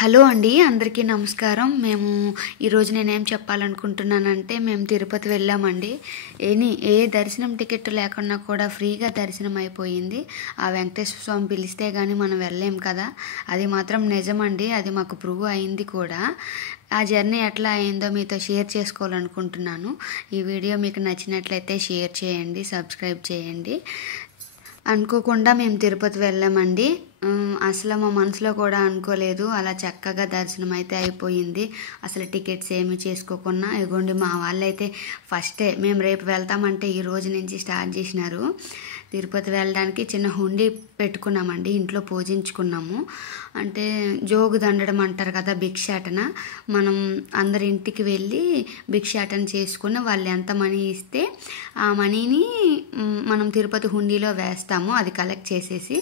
Hello అండి, అందరికీ నమస్కారం. ఈరోజు నేనేం చెప్పాలనుకుంటున్నానంటే మేము తిరుపతి వెళ్ళామండి. ఏ దర్శనం టికెట్ లేకుండా కూడా ఫ్రీగా దర్శనం అయిపోయింది. ఆ వెంకటేశ్వర స్వామి పిలిస్తే కానీ మనం వెళ్ళలేం కదా, అది మాత్రం నిజమండి. అది మాకు ప్రూవ్ అయింది కూడా. ఆ జర్నీ ఎట్లా అయిందో మీతో షేర్ చేసుకోవాలనుకుంటున్నాను. ఈ వీడియో మీకు నచ్చినట్లయితే షేర్ చేయండి, సబ్స్క్రైబ్ చేయండి. అనుకోకుండా మేము తిరుపతి వెళ్ళామండి. అసలు మా మనసులో కూడా అనుకోలేదు, అలా చక్కగా దర్శనం అయితే అయిపోయింది. అసలు టికెట్స్ ఏమి చేసుకోకుండా ఇగోండి, మా వాళ్ళైతే ఫస్టే మేము రేపు వెళ్తామంటే ఈ రోజు నుంచి స్టార్ట్ చేసినారు. తిరుపతి వెళ్ళడానికి చిన్న హుండీ పెట్టుకున్నామండి, ఇంట్లో పూజించుకున్నాము. అంటే జోగు దండడం అంటారు కదా, భిక్షాటన. మనం అందరి ఇంటికి వెళ్ళి భిక్షాటన చేసుకుని వాళ్ళు ఎంత మనీ ఇస్తే ఆ మనీని మనం తిరుపతి హుండీలో వేస్తాము, అది కలెక్ట్ చేసేసి.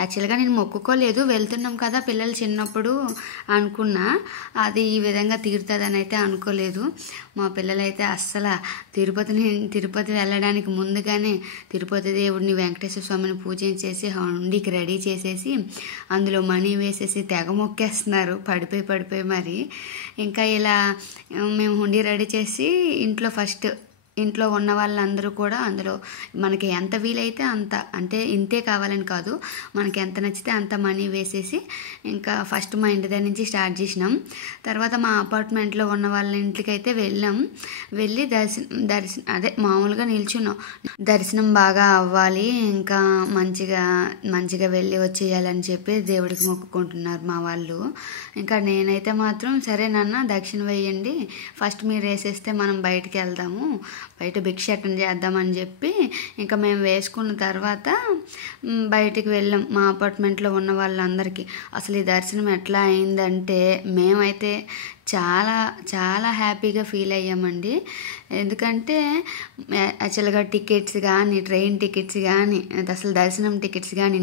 యాక్చువల్గా నేను మొక్కుకోలేదు, వెళ్తున్నాం కదా పిల్లలు చిన్నప్పుడు అనుకున్నా, అది ఈ విధంగా తీరుతుందని అయితే అనుకోలేదు. మా పిల్లలైతే అస్సలు తిరుపతి వెళ్ళడానికి ముందుగానే తిరుపతి దేవుడిని వెంకటేశ్వర స్వామిని పూజించేసి హుండీకి రెడీ చేసేసి అందులో మనీ వేసేసి తెగ మొక్కేస్తున్నారు, పడిపోయి మరి. ఇంకా ఇలా మేము హుండీ రెడీ చేసి ఇంట్లో ఉన్న వాళ్ళందరూ కూడా అందులో మనకి ఎంత వీలైతే అంత, అంటే ఇంతే కావాలని కాదు, మనకి ఎంత నచ్చితే అంత మనీ వేసేసి ఇంకా ఫస్ట్ మా ఇంటి దగ్గర నుంచి స్టార్ట్ చేసినాం. తర్వాత మా అపార్ట్మెంట్లో ఉన్న వాళ్ళ ఇంటికి అయితే వెళ్ళి దర్శనం అదే మామూలుగా నిల్చున్నాం. దర్శనం బాగా అవ్వాలి, ఇంకా మంచిగా వెళ్ళి వచ్చేయాలని చెప్పి దేవుడికి మొక్కుకుంటున్నారు మా వాళ్ళు. ఇంకా నేనైతే మాత్రం సరే నాన్న దక్షిణ వేయండి, ఫస్ట్ మీరు వేసేస్తే మనం బయటికి వెళ్దాము, బయట భిక్షాటన చేద్దామని చెప్పి ఇంకా మేము వేసుకున్న తర్వాత బయటికి వెళ్ళాం మా అపార్ట్మెంట్లో ఉన్న వాళ్ళందరికీ. అసలు ఈ దర్శనం ఎట్లా అయిందంటే మేమైతే చాలా చాలా హ్యాపీగా ఫీల్ అయ్యామండి. ఎందుకంటే యాక్చువల్గా టికెట్స్ కానీ, ట్రైన్ టికెట్స్ కానీ, అసలు దర్శనం టికెట్స్ కానీ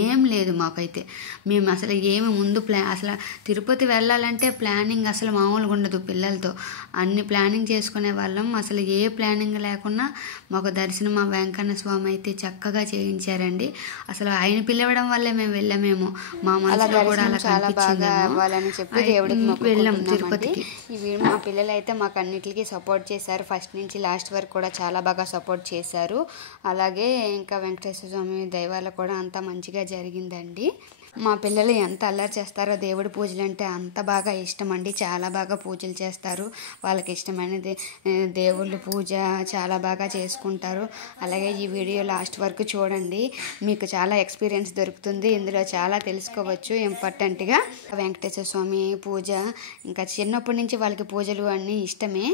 ఏం లేదు మాకైతే. మేము అసలు ఏమి ముందు అసలు తిరుపతి వెళ్ళాలంటే ప్లానింగ్ అసలు మామూలుగా ఉండదు. పిల్లలతో అన్ని ప్లానింగ్ చేసుకునే వాళ్ళం. అసలు ఏ ప్లానింగ్ లేకుండా మాకు దర్శనం మా వెంకన్న స్వామి అయితే చక్కగా చేయించారండి. అసలు ఆయన పిలవడం వల్లే మేము వెళ్ళామేమో, మా మనసులో కూడా అలా చాలా బాగా అవ్వాలని చెప్పి దేవుడికి వెళ్ళాం తిరుపతికి. మా పిల్లలు అయితే మాకు అన్నిటికీ సపోర్ట్ చేశారు, ఫస్ట్ నుంచి లాస్ట్ వరకు కూడా చాలా బాగా సపోర్ట్ చేశారు. అలాగే ఇంకా వెంకటేశ్వర స్వామి దయ వల్ల కూడా అంతా మంచిగా జరిగిందండి. మా పిల్లలు ఎంత అల్లరి చేస్తారో, దేవుడి పూజలు అంటే అంత బాగా ఇష్టం అండి. చాలా బాగా పూజలు చేస్తారు, వాళ్ళకి ఇష్టమైనది దేవుళ్ళ పూజ చాలా బాగా చేసుకుంటారు. అలాగే ఈ వీడియో లాస్ట్ వరకు చూడండి, మీకు చాలా ఎక్స్పీరియన్స్ దొరుకుతుంది, ఇందులో చాలా తెలుసుకోవచ్చు ఇంపార్టెంట్గా. వెంకటేశ్వర స్వామి పూజ ఇంకా చిన్నప్పటి నుంచి వాళ్ళకి పూజలు అన్నీ ఇష్టమే.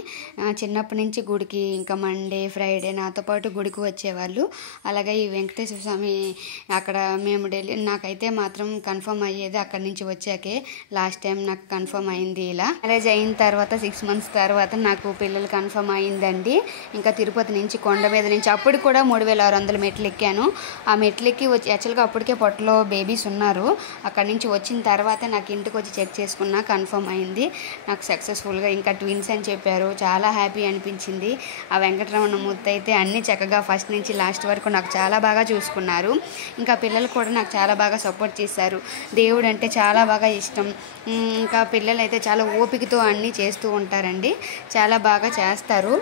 చిన్నప్పటి నుంచి గుడికి ఇంకా మండే ఫ్రైడే నాతో పాటు గుడికి వచ్చేవాళ్ళు. అలాగే ఈ వెంకటేశ్వర స్వామి అక్కడ మేము నాకైతే మాత్రం కన్ఫర్మ్ అయ్యేది అక్కడి నుంచి వచ్చాకే. లాస్ట్ టైం నాకు కన్ఫర్మ్ అయింది. ఇలా మ్యారేజ్ అయిన తర్వాత 6 months తర్వాత నాకు పిల్లలు కన్ఫర్మ్ అయిందండి. ఇంకా తిరుపతి నుంచి కొండ మీద నుంచి అప్పుడు కూడా 3600 మెట్లు ఎక్కాను. ఆ మెట్లు ఎక్కి వచ్చి యాక్చువల్గా అప్పటికే పొట్టలో బేబీస్ ఉన్నారు. అక్కడి నుంచి వచ్చిన తర్వాత నాకు ఇంటికి వచ్చి చెక్ చేసుకున్నా, కన్ఫర్మ్ అయింది నాకు సక్సెస్ఫుల్గా. ఇంకా ట్విన్స్ అని చెప్పారు, చాలా హ్యాపీ అనిపించింది. ఆ వెంకటరమణ మూర్తి అయితే అన్నీ చక్కగా ఫస్ట్ నుంచి లాస్ట్ వరకు నాకు చాలా బాగా చూసుకున్నారు. ఇంకా పిల్లలు కూడా నాకు చాలా బాగా సపోర్ట్ చేశారు. దేవుడు అంటే చాలా బాగా ఇష్టం. ఇంకా పిల్లలు అయితే చాలా ఓపికతో అన్నీ చేస్తూ ఉంటారండి, చాలా బాగా చేస్తారు.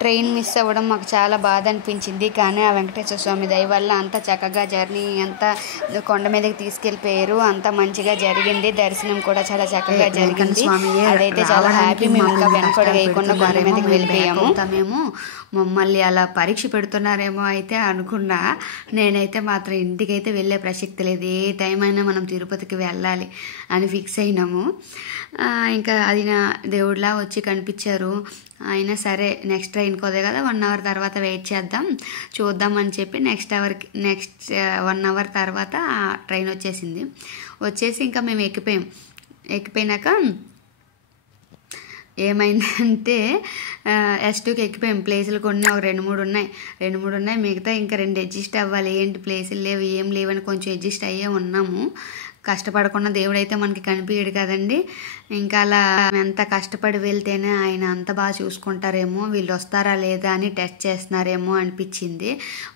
ట్రైన్ మిస్ అవ్వడం మాకు చాలా బాధ అనిపించింది, కానీ ఆ వెంకటేశ్వర స్వామి దయ వల్ల అంత చక్కగా జర్నీ అంతా కొండ మీదకి తీసుకెళ్ళిపోయారు, అంత మంచిగా జరిగింది. దర్శనం కూడా చాలా చక్కగా జరిగింది. అదైతే చాలా హ్యాపీ. మేము ఇంకా వెనకడు వేయకుండా కొండ మీదకి వెళ్ళిపోయాము. మేము మమ్మల్ని అలా పరీక్ష పెడుతున్నారేమో అయితే అనుకున్నా. నేనైతే మాత్రం ఇంటికైతే వెళ్ళే ప్రసక్తి లేదు, ఏ టైం అయినా మనం తిరుపతికి వెళ్ళాలి అని ఫిక్స్ అయినాము. ఇంకా అది నా దేవుడిలా వచ్చి కనిపించారు. అయినా సరే నెక్స్ట్ ట్రైన్కి వదే కదా, 1 hour తర్వాత వెయిట్ చూద్దాం అని చెప్పి నెక్స్ట్ 1 hour తర్వాత ఆ ట్రైన్ వచ్చేసి ఇంకా మేము ఎక్కిపోయినాక ఏమైందంటే S2కి ఎక్కిపోయాం. ప్లేసులు కొన్ని ఒక 2-3 ఉన్నాయి, మిగతా ఇంకా 2 అడ్జస్ట్ అవ్వాలి. ఏంటి ప్లేసులు లేవు ఏం లేవని కొంచెం అడ్జస్ట్ అయ్యే ఉన్నాము. కష్టపడకుండా దేవుడైతే మనకి కనిపించడు కదండి. ఇంకా అలా ఎంత కష్టపడి వెళ్తేనే ఆయన అంత బాగా చూసుకుంటారేమో, వీళ్ళు వస్తారా లేదా అని టెస్ట్ చేస్తున్నారేమో అనిపించింది.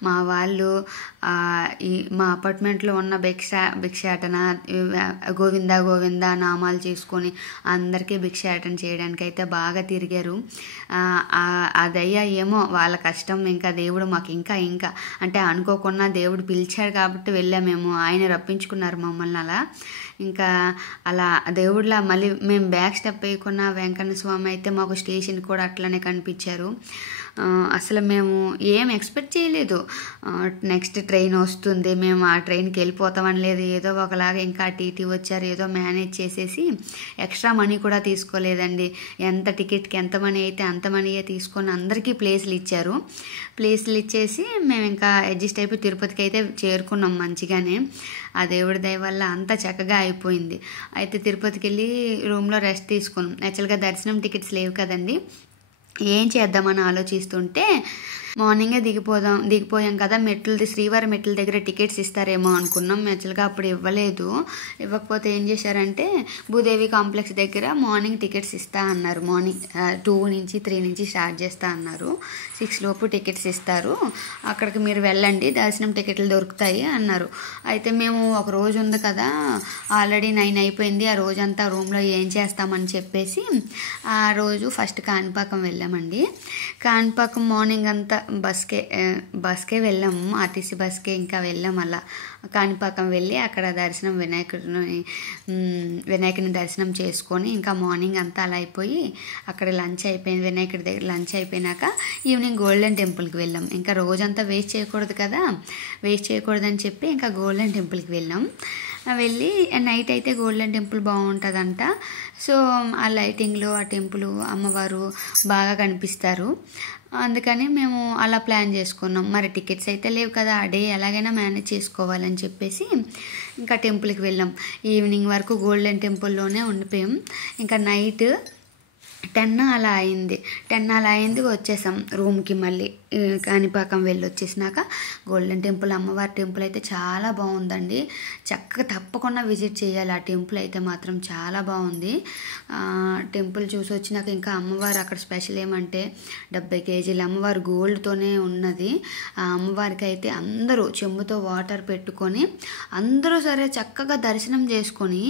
మా వాళ్ళు ఈ మా అపార్ట్మెంట్లో ఉన్న భిక్షాటన గోవింద గోవింద నామాలు చేసుకొని అందరికీ భిక్షాటన చేయడానికి అయితే బాగా తిరిగారు. అదయ్యా ఏమో వాళ్ళ కష్టం, ఇంకా దేవుడు మాకు ఇంకా అంటే అనుకోకుండా దేవుడు పిలిచాడు కాబట్టి వెళ్ళామేమో, ఆయన రప్పించుకున్నారు మమ్మల్ని. ఇంకా అలా దేవుడిలా మళ్ళీ మేము బ్యాక్ స్టెప్ వేయకున్న వెంకన్న స్వామి అయితే మాకు స్టేషన్ కూడా అట్లనే కనిపించారు. అసలు మేము ఏం ఎక్స్పెక్ట్ చేయలేదు నెక్స్ట్ ట్రైన్ వస్తుంది, మేము ఆ ట్రైన్కి వెళ్ళిపోతామని లేదు. ఏదో ఒకలాగా ఇంకా టీటీ వచ్చారు, ఏదో మేనేజ్ చేసేసి ఎక్స్ట్రా మనీ కూడా తీసుకోలేదండి. ఎంత టికెట్కి ఎంత మనీ అయితే అంత మనీయే తీసుకొని అందరికీ ప్లేస్లు ఇచ్చారు. ప్లేస్లు ఇచ్చేసి మేము ఇంకా అడ్జస్ట్ అయిపోయి తిరుపతికి అయితే చేరుకున్నాం మంచిగానే. ఆ దేవుడి దయ వల్ల అంతా చక్కగా అయిపోయింది. అయితే తిరుపతికి వెళ్ళి రూమ్లో రెస్ట్ తీసుకున్నాం. యాక్చువల్గా దర్శనం టికెట్స్ లేవు కదండి, ఏం చేద్దామని ఆలోచిస్తుంటే మార్నింగే దిగిపోయాం కదా, శ్రీవారి మెట్ల దగ్గర టికెట్స్ ఇస్తారేమో అనుకున్నాం. యాక్చువల్గా అప్పుడు ఇవ్వలేదు. ఇవ్వకపోతే ఏం చేశారంటే భూదేవి కాంప్లెక్స్ దగ్గర మార్నింగ్ టికెట్స్ ఇస్తా అన్నారు. మార్నింగ్ 2 నుంచి 3 నుంచి స్టార్ట్ చేస్తా అన్నారు. 6 లోపు టికెట్స్ ఇస్తారు, అక్కడికి మీరు వెళ్ళండి, దర్శనం టికెట్లు దొరుకుతాయి అన్నారు. అయితే మేము ఒక రోజు ఉంది కదా, ఆల్రెడీ 9 అయిపోయింది. ఆ రోజంతా రూమ్లో ఏం చేస్తామని చెప్పేసి ఆ రోజు ఫస్ట్ కాణిపాకం వెళ్ళామండి. కాణిపాకం మార్నింగ్ అంతా బస్కే వెళ్ళాము, ఆర్టీసీ బస్కే ఇంకా వెళ్ళాం. అలా కాణిపాకం వెళ్ళి అక్కడ దర్శనం వినాయకుని దర్శనం చేసుకొని ఇంకా మార్నింగ్ అంతా అలా అయిపోయి అక్కడ లంచ్ అయిపోయింది. వినాయకుడి దగ్గర లంచ్ అయిపోయినాక ఈవినింగ్ గోల్డెన్ టెంపుల్కి వెళ్ళాం. ఇంకా రోజంతా వేస్ట్ చేయకూడదని చెప్పి ఇంకా గోల్డెన్ టెంపుల్కి వెళ్ళాం. వెళ్ళి నైట్ అయితే గోల్డెన్ టెంపుల్ బాగుంటుందంట. సో ఆ లైటింగ్లో ఆ టెంపుల్ అమ్మవారు బాగా కనిపిస్తారు. అందుకని మేము అలా ప్లాన్ చేసుకున్నాం. మరి టికెట్స్ అయితే లేవు కదా, ఆ డే ఎలాగైనా మేనేజ్ చేసుకోవాలని చెప్పేసి ఇంకా టెంపుల్కి వెళ్ళాం. ఈవినింగ్ వరకు గోల్డెన్ టెంపుల్లోనే ఉండిపోయాం. ఇంకా నైట్ 10 అలా అయింది వచ్చేసాం రూమ్కి. మళ్ళీ కాణిపాకం వెళ్ళి వచ్చేసినాక గోల్డెన్ టెంపుల్, అమ్మవారి టెంపుల్ అయితే చాలా బాగుందండి. చక్కగా తప్పకుండా విజిట్ చేయాలి. ఆ టెంపుల్ అయితే మాత్రం చాలా బాగుంది. టెంపుల్ చూసి వచ్చినాక ఇంకా అమ్మవారు అక్కడ స్పెషల్ ఏమంటే 70 కేజీల అమ్మవారు గోల్డ్తోనే ఉన్నది. ఆ అమ్మవారికి అయితే అందరూ చెంబుతో వాటర్ పెట్టుకొని అందరూ సరే చక్కగా దర్శనం చేసుకొని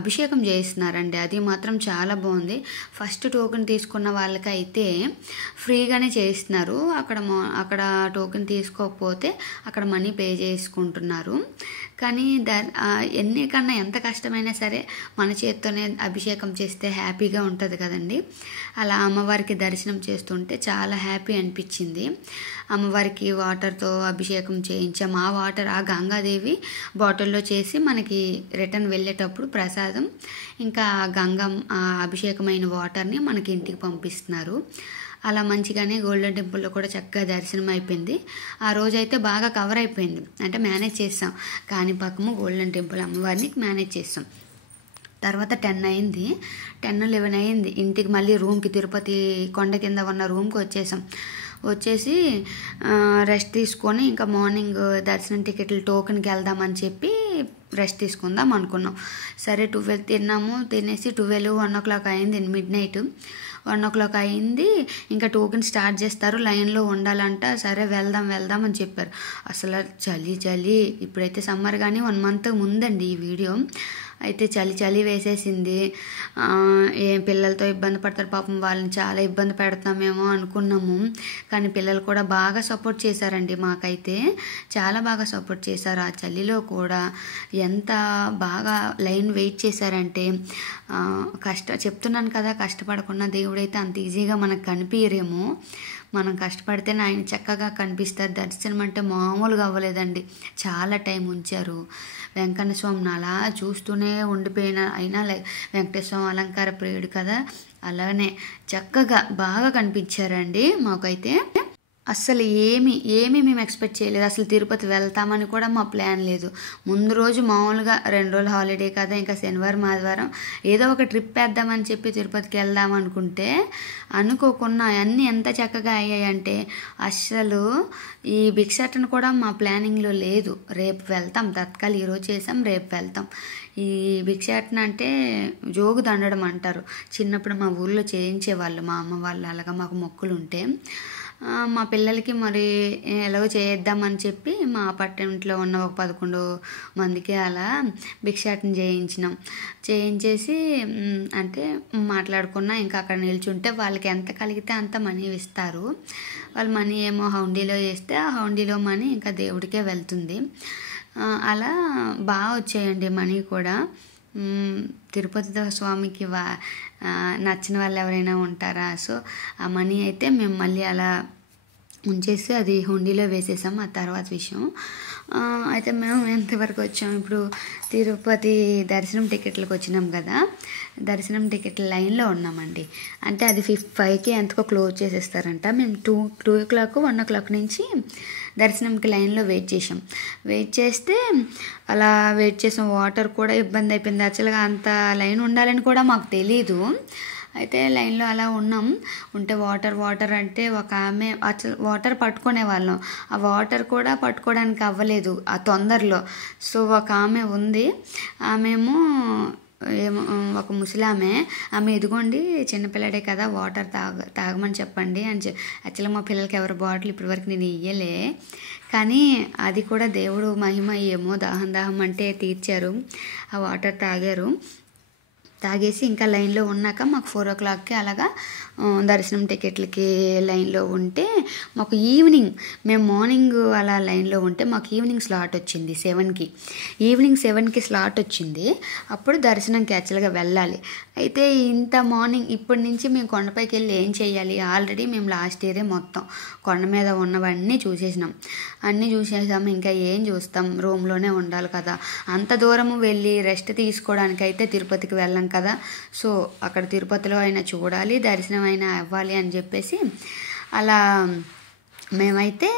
అభిషేకం చేస్తున్నారండి. అది మాత్రం చాలా బాగుంది. ఫస్ట్ టోకెన్ తీసుకున్న వాళ్ళకైతే ఫ్రీగానే చేస్తున్నారు. అక్కడ టోకెన్ తీసుకోకపోతే అక్కడ మనీ పే చేసుకుంటున్నారు. కానీ ఎన్నికన్నా ఎంత కష్టమైనా సరే మన చేత్తోనే అభిషేకం చేస్తే హ్యాపీగా ఉంటుంది కదండి. అలా అమ్మవారికి దర్శనం చేస్తుంటే చాలా హ్యాపీ అనిపించింది. అమ్మవారికి వాటర్తో అభిషేకం చేయించాం. ఆ గంగాదేవి బాటిల్లో చేసి మనకి రిటర్న్ వెళ్ళేటప్పుడు ప్రసాదం, ఇంకా అభిషేకమైన వాటర్ని మనకి ఇంటికి పంపిస్తున్నారు. అలా మంచిగానే గోల్డెన్ టెంపుల్లో కూడా చక్కగా దర్శనం అయిపోయింది. ఆ రోజైతే బాగా కవర్ అయిపోయింది, అంటే మేనేజ్ చేస్తాం. కాణిపాకము, గోల్డెన్ టెంపుల్, అమ్మవారిని మేనేజ్ చేస్తాం. తర్వాత 10 అయింది, 10-11 అయింది. ఇంటికి మళ్ళీ రూమ్కి, తిరుపతి కొండ కింద ఉన్న రూమ్కి వచ్చేసి రెస్ట్ తీసుకొని ఇంకా మార్నింగ్ దర్శనం టికెట్లు టోకెన్కి వెళ్దామని చెప్పి రెస్ట్ తీసుకుందాం అనుకున్నాం. సరే 12 తిన్నాము, తినేసి 1 o'clock అయింది, midnight 1 o'clock అయింది. ఇంకా టోకెన్ స్టార్ట్ చేస్తారు, లైన్లో ఉండాలంట. సరే వెళ్దాం అని చెప్పారు. అసలు చలి ఇప్పుడైతే సమ్మర్ కానీ 1 month ముందండి ఈ వీడియో. అయితే చలి వేసేసింది. ఏం పిల్లలతో ఇబ్బంది పడతారు పాపం, వాళ్ళని చాలా ఇబ్బంది పెడతామేమో అనుకున్నాము. కానీ పిల్లలు కూడా బాగా సపోర్ట్ చేశారండి, మాకైతే చాలా బాగా సపోర్ట్ చేశారు. ఆ చలిలో కూడా ఎంత బాగా లైన్ వెయిట్ చేశారంటే చెప్తున్నాను కదా, కష్టపడకుండా దేవుడైతే అంత ఈజీగా మనకు కనిపించరేమో. మనం కష్టపడితేనే ఆయన చక్కగా కనిపిస్తారు. దర్శనం అంటే మామూలుగా అవ్వలేదండి, చాలా టైం ఉంచారు. వెంకన్న స్వామిని అలా చూస్తూనే అయినా వెంకటేశ్వర స్వామి అలంకార ప్రియుడు కదా, అలానే చక్కగా బాగా కనిపించారండి మాకైతే. అస్సలు ఏమి మేము ఎక్స్పెక్ట్ చేయలేదు. అసలు తిరుపతి వెళ్తామని కూడా మా ప్లాన్ లేదు. ముందు రోజు మామూలుగా 2 రోజులు హాలిడే కదా, ఇంకా శనివారం ఆదివారం ఏదో ఒక ట్రిప్ వేద్దామని చెప్పి తిరుపతికి వెళ్దాం అనుకుంటే అనుకోకుండా అన్నీ ఎంత చక్కగా అయ్యాయంటే అస్సలు ఈ భిక్షాటన కూడా మా ప్లానింగ్లో లేదు. రేపు వెళ్తాం, తత్కాలు ఈరోజు చేసాం, రేపు వెళ్తాం. ఈ భిక్షాటన అంటే జోగు దండడం అంటారు. చిన్నప్పుడు మా ఊళ్ళో చేయించేవాళ్ళు, మా అమ్మ వాళ్ళు అలాగా మాకు మొక్కులు ఉంటే మా పిల్లలకి మరి ఎలాగో చేద్దామని చెప్పి మా అపార్ట్మెంట్లో ఉన్న ఒక 11 మందికి అలా భిక్షాటన చేయించేసి అంటే మాట్లాడుకున్నా. ఇంకా అక్కడ నిల్చుంటే వాళ్ళకి ఎంత కలిగితే అంత మనీ ఇస్తారు. వాళ్ళు మనీ ఏమో హౌండీలో వేస్తే ఆ హౌండీలో మనీ ఇంకా దేవుడికే వెళ్తుంది. అలా బాగా వచ్చాయండి మనీ కూడా. తిరుపతి స్వామికి నచ్చిన వాళ్ళు ఎవరైనా ఉంటారా? సో ఆ మనీ అయితే మేము మళ్ళీ అలా ఉంచేసి అది హుండీలో వేసేసాం. ఆ తర్వాత విషయం అయితే మేము ఎంతవరకు వచ్చాము, ఇప్పుడు తిరుపతి దర్శనం టికెట్లకు వచ్చినాం కదా, దర్శనం టికెట్ల లైన్లో ఉన్నామండి. అంటే అది 5కి ఎంతకో క్లోజ్ చేసేస్తారంట. మేము 2 o'clock 1 o'clock నుంచి దర్శనంకి లైన్లో వెయిట్ చేస్తే అలా వెయిట్ చేసాం. వాటర్ కూడా ఇబ్బంది అయిపోయింది. యాక్చువల్గా అంత లైన్ ఉండాలని కూడా మాకు తెలీదు. అయితే లైన్లో అలా ఉంటే వాటర్ అంటే ఒక ఆమె అసలు వాటర్ పట్టుకునే వాళ్ళం, ఆ వాటర్ కూడా పట్టుకోవడానికి అవ్వలేదు ఆ తొందరలో. సో ఒక ఆమె ఉంది, ఆమెమో ఒక ముసలామె, ఆమె ఇదిగోండి చిన్నపిల్లడే కదా వాటర్ తాగమని చెప్పండి అని యాక్చువల్గా మా పిల్లలకి ఎవరి బాటిల్ ఇప్పటివరకు నేను ఇయ్యలే, కానీ అది కూడా దేవుడు మహిమ ఏమో, దాహం అంటే తీర్చారు. ఆ వాటర్ తాగేసి ఇంకా లైన్లో ఉన్నాక మాకు 4 o'clockకి అలాగా దర్శనం టికెట్లకి లైన్లో ఉంటే మాకు మేము మార్నింగ్ అలా లైన్లో ఉంటే మాకు ఈవినింగ్ స్లాట్ వచ్చింది 7కి. ఈవినింగ్ 7కి స్లాట్ వచ్చింది. అప్పుడు దర్శనంకి యాక్చువల్గా వెళ్ళాలి. అయితే ఇంత మార్నింగ్ ఇప్పటి నుంచి మేము కొండపైకి వెళ్ళి ఏం చేయాలి? ఆల్రెడీ మేము లాస్ట్ ఇయరే మొత్తం కొండ మీద ఉన్నవన్నీ చూసేసాము. ఇంకా ఏం చూస్తాం, రూమ్లోనే ఉండాలి కదా. అంత దూరము వెళ్ళి రెస్ట్ తీసుకోవడానికి అయితే తిరుపతికి వెళ్ళాం కదా. సో అక్కడ తిరుపతిలో అయినా చూడాలి, దర్శనం అయినా అవ్వాలి అని చెప్పేసి అలా మేమైతే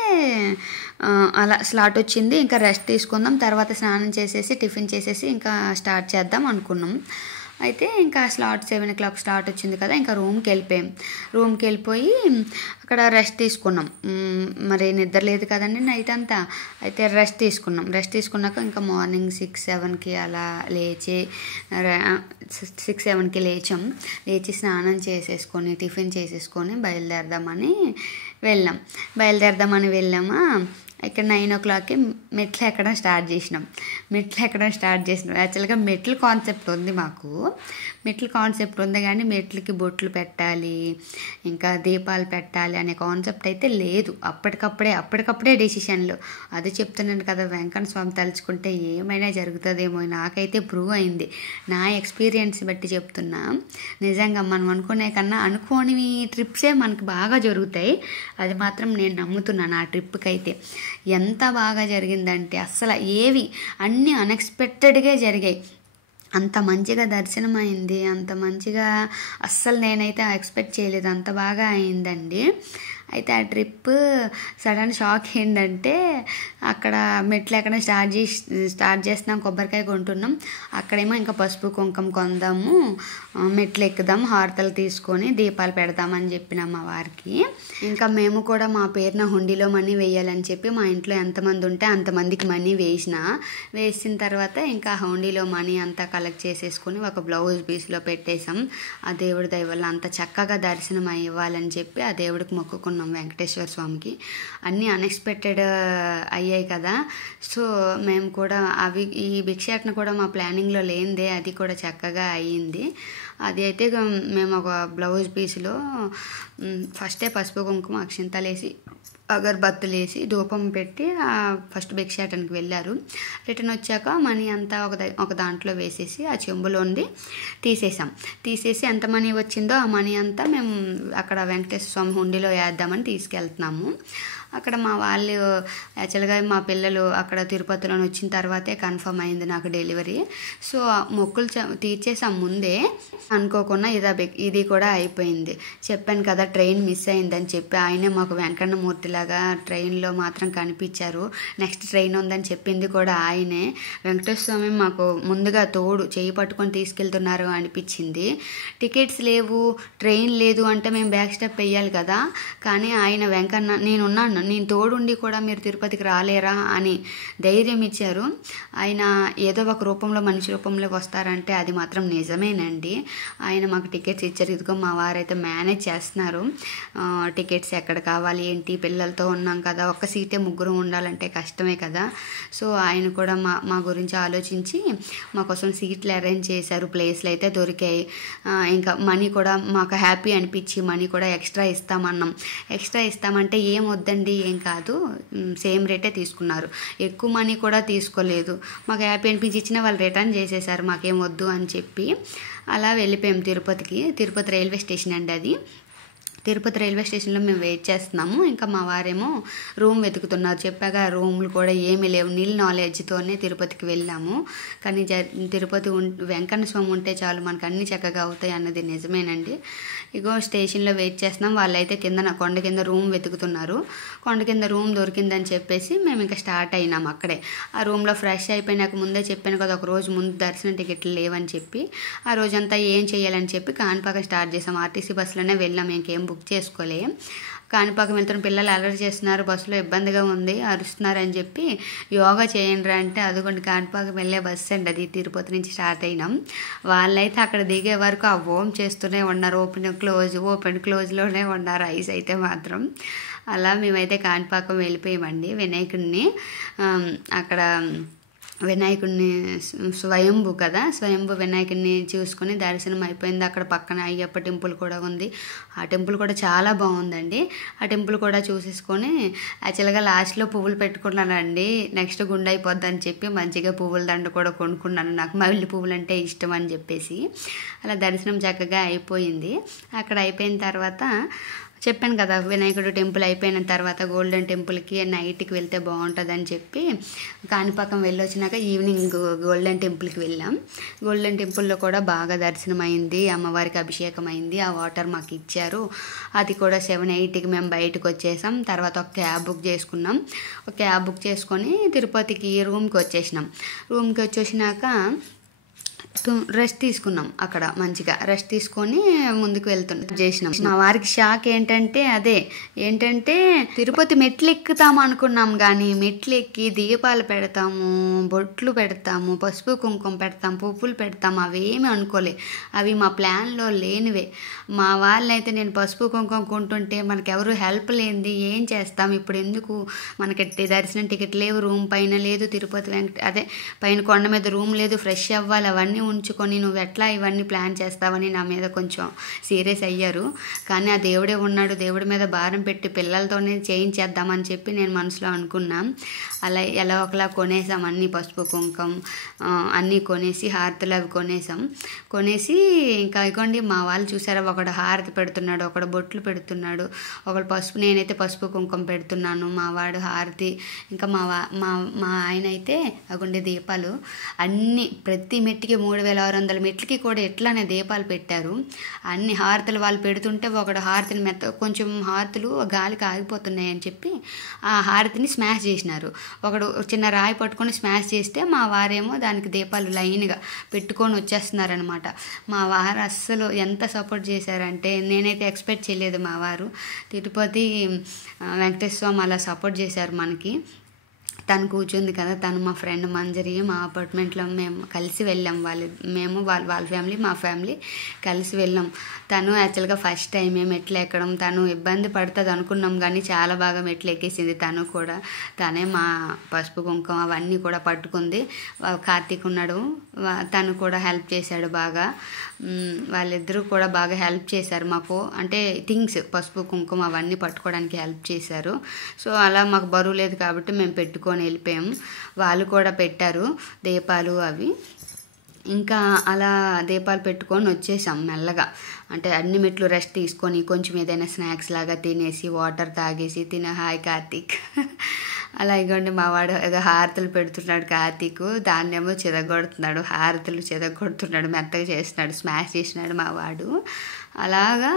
అలా స్లాట్ వచ్చింది. ఇంకా రెస్ట్ తీసుకుందాం, తర్వాత స్నానం చేసేసి టిఫిన్ చేసేసి ఇంకా స్టార్ట్ చేద్దాం అనుకున్నాం. అయితే ఇంకా స్లాట్ 7 o'clock స్లాట్ వచ్చింది కదా, ఇంకా రూమ్కి వెళ్ళిపోయి అక్కడ రెస్ట్ తీసుకున్నాం. మరి నిద్ర లేదు కదండి నైట్ అంతా. అయితే రెస్ట్ తీసుకున్నాక ఇంకా మార్నింగ్ 6-7కి అలా లేచి 6-7కి లేచి స్నానం చేసేసుకొని టిఫిన్ చేసేసుకొని బయలుదేరదామని వెళ్ళామా. ఇక్కడ 9 o'clockకి మెట్లు ఎక్కడం స్టార్ట్ చేసినాం. యాక్చువల్గా మెట్లు కాన్సెప్ట్ ఉంది మాకు. కానీ మెట్లకి బొట్లు పెట్టాలి, ఇంకా దీపాలు పెట్టాలి అనే కాన్సెప్ట్ అయితే లేదు. అప్పటికప్పుడే డెసిషన్లు. అది చెప్తున్నాను కదా, వెంకన్న స్వామి తలుచుకుంటే ఏమైనా జరుగుతుందేమో. నాకైతే ప్రూవ్ అయింది, నా ఎక్స్పీరియన్స్ బట్టి చెప్తున్నా. నిజంగా మనం అనుకునే కన్నా అనుకోని ట్రిప్సే మనకు బాగా జరుగుతాయి. అది మాత్రం నేను నమ్ముతున్నాను. ఆ ట్రిప్కి అయితే ఎంత బాగా జరిగిందంటే అస్సలు అన్నీ అన్ఎక్స్పెక్టెడ్గా జరిగాయి. అంత మంచిగా దర్శనం అయింది, అంత మంచిగా అస్సలు నేనైతే ఎక్స్పెక్ట్ చేయలేదు, అంత బాగా అయిందండి. అయితే ఆ ట్రిప్ సడన్ షాక్ ఏంటంటే అక్కడ మెట్లు ఎక్కడ స్టార్ట్ చేస్తున్నాం, కొబ్బరికాయ కొంటున్నాం. అక్కడేమో ఇంకా పసుపు కుంకుమ కొందాము, మెట్లు ఎక్కుదాం, హారతలు తీసుకొని దీపాలు పెడదామని చెప్పినాం మా వారికి. ఇంకా మేము కూడా మా పేరున హుండీలో మనీ వేయాలని చెప్పి మా ఇంట్లో ఎంతమంది ఉంటే అంతమందికి మనీ వేసిన తర్వాత ఇంకా హుండీలో మనీ అంతా కలెక్ట్ చేసేసుకొని ఒక బ్లౌజ్ పీస్లో పెట్టేసాం. ఆ దేవుడి దయ వల్ల అంత చక్కగా దర్శనం ఇవ్వాలని చెప్పి ఆ దేవుడికి మొక్కుకున్నాం, వెంకటేశ్వర స్వామికి. అన్నీ అన్ఎక్స్పెక్టెడ్ అయ్యాయి కదా. సో మేము కూడా ఈ భిక్షాటన కూడా మా ప్లానింగ్లో లేనిదే అది కూడా చక్కగా అయ్యింది. అది అయితే మేము ఒక బ్లౌజ్ పీస్లో ఫస్టే పసుపు కుంకుమ అక్షింతలేసి అగరబత్తులు వేసి ధూపం పెట్టి ఫస్ట్ భిక్షాటనకి వెళ్ళారు. రిటర్న్ వచ్చాక మనీ అంతా ఒక దాంట్లో వేసేసి ఆ చెంబులోండి తీసేసి ఎంత మనీ వచ్చిందో ఆ మనీ అంతా మేము అక్కడ వెంకటేశ్వర స్వామి హుండీలో వేద్దామని తీసుకెళ్తున్నాము. అక్కడ మా వాళ్ళు యాక్చువల్గా మా పిల్లలు అక్కడ తిరుపతిలో వచ్చిన తర్వాతే కన్ఫర్మ్ అయింది నాకు డెలివరీ. సో మొక్కులు తీర్చేసాం ముందే, అనుకోకుండా ఇది కూడా అయిపోయింది. చెప్పాను కదా ట్రైన్ మిస్ అయిందని చెప్పి, ఆయనే మాకు వెంకన్నమూర్తిలాగా ట్రైన్లో మాత్రం కనిపించారు. నెక్స్ట్ ట్రైన్ ఉందని చెప్పింది కూడా ఆయనే. వెంకటేశ్వర స్వామి మాకు ముందుగా తోడు చేయి పట్టుకొని తీసుకెళ్తున్నారు అనిపించింది. టికెట్స్ లేవు, ట్రైన్ లేదు అంటే మేము బ్యాక్ స్టెప్ వేయాలి కదా. కానీ ఆయన వెంకన్న నేను తోడుండి కూడా మీరు తిరుపతికి రాలేరా అని ధైర్యం ఇచ్చారు. ఆయన ఏదో ఒక రూపంలో మనిషి రూపంలో వస్తారంటే అది మాత్రం నిజమేనండి. ఆయన మాకు టికెట్స్ ఇచ్చారు. ఇదిగో మా వారైతే మేనేజ్ చేస్తున్నారు. టికెట్స్ ఎక్కడ కావాలి ఏంటి, పిల్లలతో ఉన్నాం కదా, ఒక్క సీటే ముగ్గురు ఉండాలంటే కష్టమే కదా. సో ఆయన కూడా మా గురించి ఆలోచించి మా కోసం సీట్లు అరేంజ్ చేశారు. ప్లేస్లు అయితే దొరికాయి. ఇంకా మనీ కూడా మాకు హ్యాపీ అనిపించి మనీ కూడా ఎక్స్ట్రా ఇస్తామన్నాం. ఎక్స్ట్రా ఇస్తామంటే ఏం వద్దండి, ఏం కాదు, సేమ్ రేటే తీసుకున్నారు. ఎక్కువ మనీ కూడా తీసుకోలేదు. మాకు హ్యాపీ అనిపించి ఇచ్చిన వాళ్ళు రిటర్న్ చేసేసారు, మాకేం వద్దు అని చెప్పి. అలా వెళ్ళిపోయాం తిరుపతికి. తిరుపతి రైల్వే స్టేషన్ అండి అది. తిరుపతి రైల్వే స్టేషన్లో మేము వెయిట్ చేస్తున్నాము. ఇంకా మా వారేమో రూమ్ వెతుకుతున్నారు. చెప్పాక రూమ్లు కూడా ఏమీ లేవు. నీల్ నాలెడ్జ్తోనే తిరుపతికి వెళ్ళాము. కానీ తిరుపతి వెంకన్న స్వామి ఉంటే చాలు మనకు అన్నీ చక్కగా అవుతాయి అన్నది నిజమేనండి. ఇగో స్టేషన్లో వెయిట్ చేస్తున్నాం. వాళ్ళైతే కొండ కింద రూమ్ వెతుకుతున్నారు. కొండ కింద రూమ్ దొరికిందని చెప్పేసి మేము ఇంకా స్టార్ట్ అయినాం అక్కడే. ఆ రూమ్లో ఫ్రెష్ అయిపోయినాక ముందే చెప్పాను కదా, ఒక రోజు ముందు దర్శనం టికెట్లు లేవని చెప్పి ఆ రోజంతా ఏం చేయాలని చెప్పి కాణిపాకం స్టార్ట్ చేసాం. ఆర్టీసీ బస్సులోనే వెళ్ళాం, ఇంకేం బుక్ చేసుకోలే. కాణిపాకం వెళ్తున్న పిల్లలు అలర్ట్ చేస్తున్నారు, బస్సులో ఇబ్బందిగా ఉంది, అరుస్తున్నారని చెప్పి యోగా చేయండి అంటే అదిగోండి కాణిపాకం వెళ్ళే బస్సు అండి అది. తిరుపతి నుంచి స్టార్ట్ అయినాం. వాళ్ళైతే అక్కడ దిగే వరకు ఆ ఓం చేస్తూనే ఉన్నారు. ఓపెన్ క్లోజ్లోనే ఉన్నారు ఐస్ అయితే మాత్రం. అలా మేమైతే కాణిపాకం వెళ్ళిపోయామండి. వినాయకుడిని అక్కడ వినాయకుడిని స్వయంభూ కదా, స్వయంభూ వినాయకుడిని చూసుకొని దర్శనం అయిపోయింది. అక్కడ పక్కన అయ్యప్ప టెంపుల్ కూడా ఉంది. ఆ టెంపుల్ కూడా చాలా బాగుందండి. ఆ టెంపుల్ కూడా చూసేసుకొని యాక్చువల్గా లాస్ట్లో పువ్వులు పెట్టుకున్నానండి. నెక్స్ట్ గుండె అయిపోద్ది అని చెప్పి మంచిగా పువ్వుల దండ కూడా కొనుక్కున్నాను. నాకు మల్లె పువ్వులు అంటే ఇష్టం అని చెప్పేసి. అలా దర్శనం చక్కగా అయిపోయింది. అక్కడ అయిపోయిన తర్వాత చెప్పాను కదా, వినాయకుడు టెంపుల్ అయిపోయిన తర్వాత గోల్డెన్ టెంపుల్కి నైట్కి వెళ్తే బాగుంటుందని చెప్పి కాణిపాకం వెళ్ళొచ్చినాక ఈవినింగ్ గోల్డెన్ టెంపుల్కి వెళ్ళాం. గోల్డెన్ టెంపుల్లో కూడా బాగా దర్శనం అయింది. అమ్మవారికి అభిషేకం అయింది. ఆ వాటర్ మాకు ఇచ్చారు. అది కూడా 7-8కి మేము బయటకు వచ్చేసాం. తర్వాత ఒక క్యాబ్ బుక్ చేసుకున్నాం. ఒక క్యాబ్ బుక్ చేసుకొని తిరుపతికి రూమ్కి వచ్చేసినాం. రూమ్కి వచ్చేసినాక రెస్ట్ తీసుకున్నాం. అక్కడ మంచిగా రెస్ట్ తీసుకొని ముందుకు చేసినాం. మా వారికి షాక్ ఏంటంటే తిరుపతి మెట్లు ఎక్కుతాము అనుకున్నాం, కానీ మెట్లు ఎక్కి దీపాలు పెడతాము, బొట్లు పెడతాము, పసుపు కుంకుమ పెడతాము, పువ్వులు పెడతాము, అవేమి అనుకోలే. అవి మా ప్లాన్లో లేనివే. మా వాళ్ళైతే నేను పసుపు కుంకుమ కొంటుంటే మనకెవరు హెల్ప్ లేనిది ఏం చేస్తాం, ఇప్పుడు ఎందుకు, మనకి దర్శనం టికెట్ లేవు, రూమ్ పైన లేదు, తిరుపతి పైన కొండ మీద రూమ్ లేదు, ఫ్రెష్ అవ్వాలి, అవన్నీ ఉంచుకొని నువ్వు ఎట్లా ఇవన్నీ ప్లాన్ చేస్తావని నా మీద కొంచెం సీరియస్ అయ్యారు. కానీ ఆ దేవుడే ఉన్నాడు, దేవుడి మీద భారం పెట్టి పిల్లలతోనే చేయించేద్దామని చెప్పి నేను మనసులో అనుకున్నాం. అలా ఎలా ఒకలా కొనేసాం. అన్నీ పసుపు కుంకం అన్నీ కొనేసి హారతులు అవి కొనేసి ఇంకా ఇగోండి మా వాళ్ళు చూసారా, ఒకడు హారతి పెడుతున్నాడు, ఒకడు బొట్లు పెడుతున్నాడు, ఒకడు పసుపు, నేనైతే పసుపు కుంకం పెడుతున్నాను, మా వాడు హారతి, ఇంకా మా ఆయన అయితే అగోండి దీపాలు అన్నీ ప్రతి మెట్టికి 3600 మెట్లకి కూడా ఎట్లానే దీపాలు పెట్టారు. అన్ని హారతులు వాళ్ళు పెడుతుంటే ఒకడు హారతిని కొంచెం హారతులు గాలికి ఆగిపోతున్నాయి అని చెప్పి ఆ హారతిని స్మాష్ చేసినారు. ఒకడు చిన్న రాయి పట్టుకొని స్మాష్ చేస్తే మా వారేమో దానికి దీపాలు లైన్గా పెట్టుకొని వచ్చేస్తున్నారనమాట. మా వారు అస్సలు ఎంత సపోర్ట్ చేశారంటే నేనైతే ఎక్స్పెక్ట్ చేయలేదు. మా వారు తిరుపతి వెంకటేశ్వర స్వామి అలా సపోర్ట్ చేశారు మనకి. తను కూర్చుంది కదా, తను మా ఫ్రెండ్ మంజరి, మా అపార్ట్మెంట్లో మేము కలిసి వెళ్ళాం. వాళ్ళ ఫ్యామిలీ మా ఫ్యామిలీ కలిసి వెళ్ళాం. తను యాక్చువల్గా ఫస్ట్ టైం మెట్లు ఎక్కడం, తను ఇబ్బంది పడుతుంది అనుకున్నాం, కానీ చాలా బాగా మెట్లు ఎక్కేసింది. తనే మా పసుపు కుంకుమ అవన్నీ కూడా పట్టుకుంది. కార్తీక్ ఉన్నాడు, తను కూడా హెల్ప్ చేశాడు బాగా. వాళ్ళిద్దరూ కూడా బాగా హెల్ప్ చేశారు మాకు, అంటే థింగ్స్ పసుపు కుంకుమ అవన్నీ పట్టుకోవడానికి హెల్ప్ చేశారు. సో అలా మాకు బరువు లేదు కాబట్టి మేము పెట్టుకొని వెళ్ళిపోయాం. వాళ్ళు కూడా పెట్టారు దీపాలు అవి. ఇంకా అలా దీపాలు పెట్టుకొని వచ్చేసాం మెల్లగా. అంటే అన్ని మెట్లు రెస్ట్ తీసుకొని కొంచెం ఏదైనా స్నాక్స్ లాగా తినేసి వాటర్ తాగేసి హాయ్ కార్తీక్ అలా ఇగోండి మా వాడు హారతులు పెడుతున్నాడు కార్తీక్, దాన్నేమో చెదగొడుతున్నాడు, హారతులు చెదగొడుతున్నాడు, మెత్తగా చేస్తున్నాడు, స్మాష్ చేసినాడు మా వాడు. అలాగా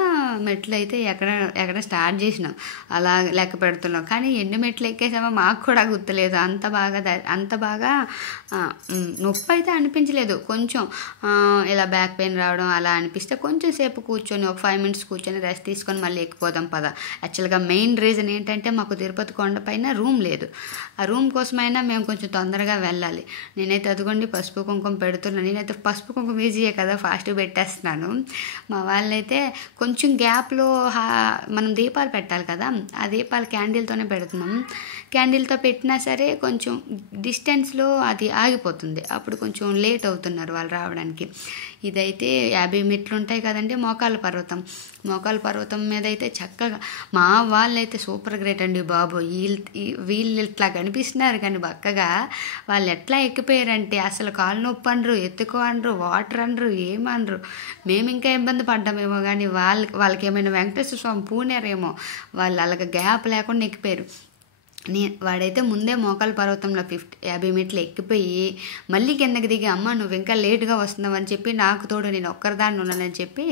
మెట్లు అయితే ఎక్కడ స్టార్ట్ చేసినాం, అలా లెక్క పెడుతున్నాం. కానీ ఎన్ని మెట్లు ఎక్కేసామో మాకు కూడా గుర్తులేదు. అంత బాగా నొప్పి అయితే అనిపించలేదు. కొంచెం ఇలా బ్యాక్ పెయిన్ రావడం అలా అనిపిస్తే కొంచెం సేపు కూర్చొని ఒక 5 minutes కూర్చొని రెస్ట్ తీసుకొని మళ్ళీ ఎక్కిపోదాం పద. యాక్చువల్గా మెయిన్ రీజన్ ఏంటంటే మాకు తిరుపతి కొండపైన రూమ్ లేదు. ఆ రూమ్ కోసమైనా మేము కొంచెం తొందరగా వెళ్ళాలి. నేనైతే అదిగోండి పసుపు కుంకుమ పెడుతున్నాను. నేనైతే పసుపు కుంకుమ ఈజీయే కదా, ఫాస్ట్గా పెట్టేస్తున్నాను. మా వాళ్ళైతే కొంచెం గ్యాప్లో మనం దీపాలు పెట్టాలి కదా, ఆ దీపాలు క్యాండిల్తోనే పెడుతున్నాం. క్యాండిల్తో పెట్టినా సరే కొంచెం డిస్టెన్స్లో అది ఆగిపోతుంది. అప్పుడు కొంచెం లేట్ అవుతున్నారు వాళ్ళు రావడానికి. ఇదైతే 50 మెట్లు ఉంటాయి కదండి, మోకాళ్ళ పర్వతం మీద అయితే చక్కగా మా వాళ్ళైతే సూపర్ గ్రేట్ అండి బాబు. వీళ్ళు ఇట్లా కనిపిస్తున్నారు కానీ బక్కగా వాళ్ళు ఎట్లా ఎక్కిపోయారంటే అసలు కాళ్ళు నొప్పి అనరు, ఎత్తుకో అనరు, వాటర్ అనరు, ఏమనరు. మేము ఇంకా ఇబ్బంది పడ్డామేమో కానీ వాళ్ళకి ఏమైనా వెంకటేశ్వర స్వామి పూనేరేమో, వాళ్ళు అలాగ గ్యాప్ లేకుండా ఎక్కిపోయారు. వాడైతే ముందే మోకాళ్ళ పర్వతంలో 50 మెట్లు ఎక్కిపోయి మళ్ళీ కిందకి దిగి, అమ్మ నువ్వు ఇంకా లేటుగా వస్తున్నావు అని చెప్పి నాకు తోడు, నేను ఒక్కరిదాన్ని ఉన్నానని చెప్పి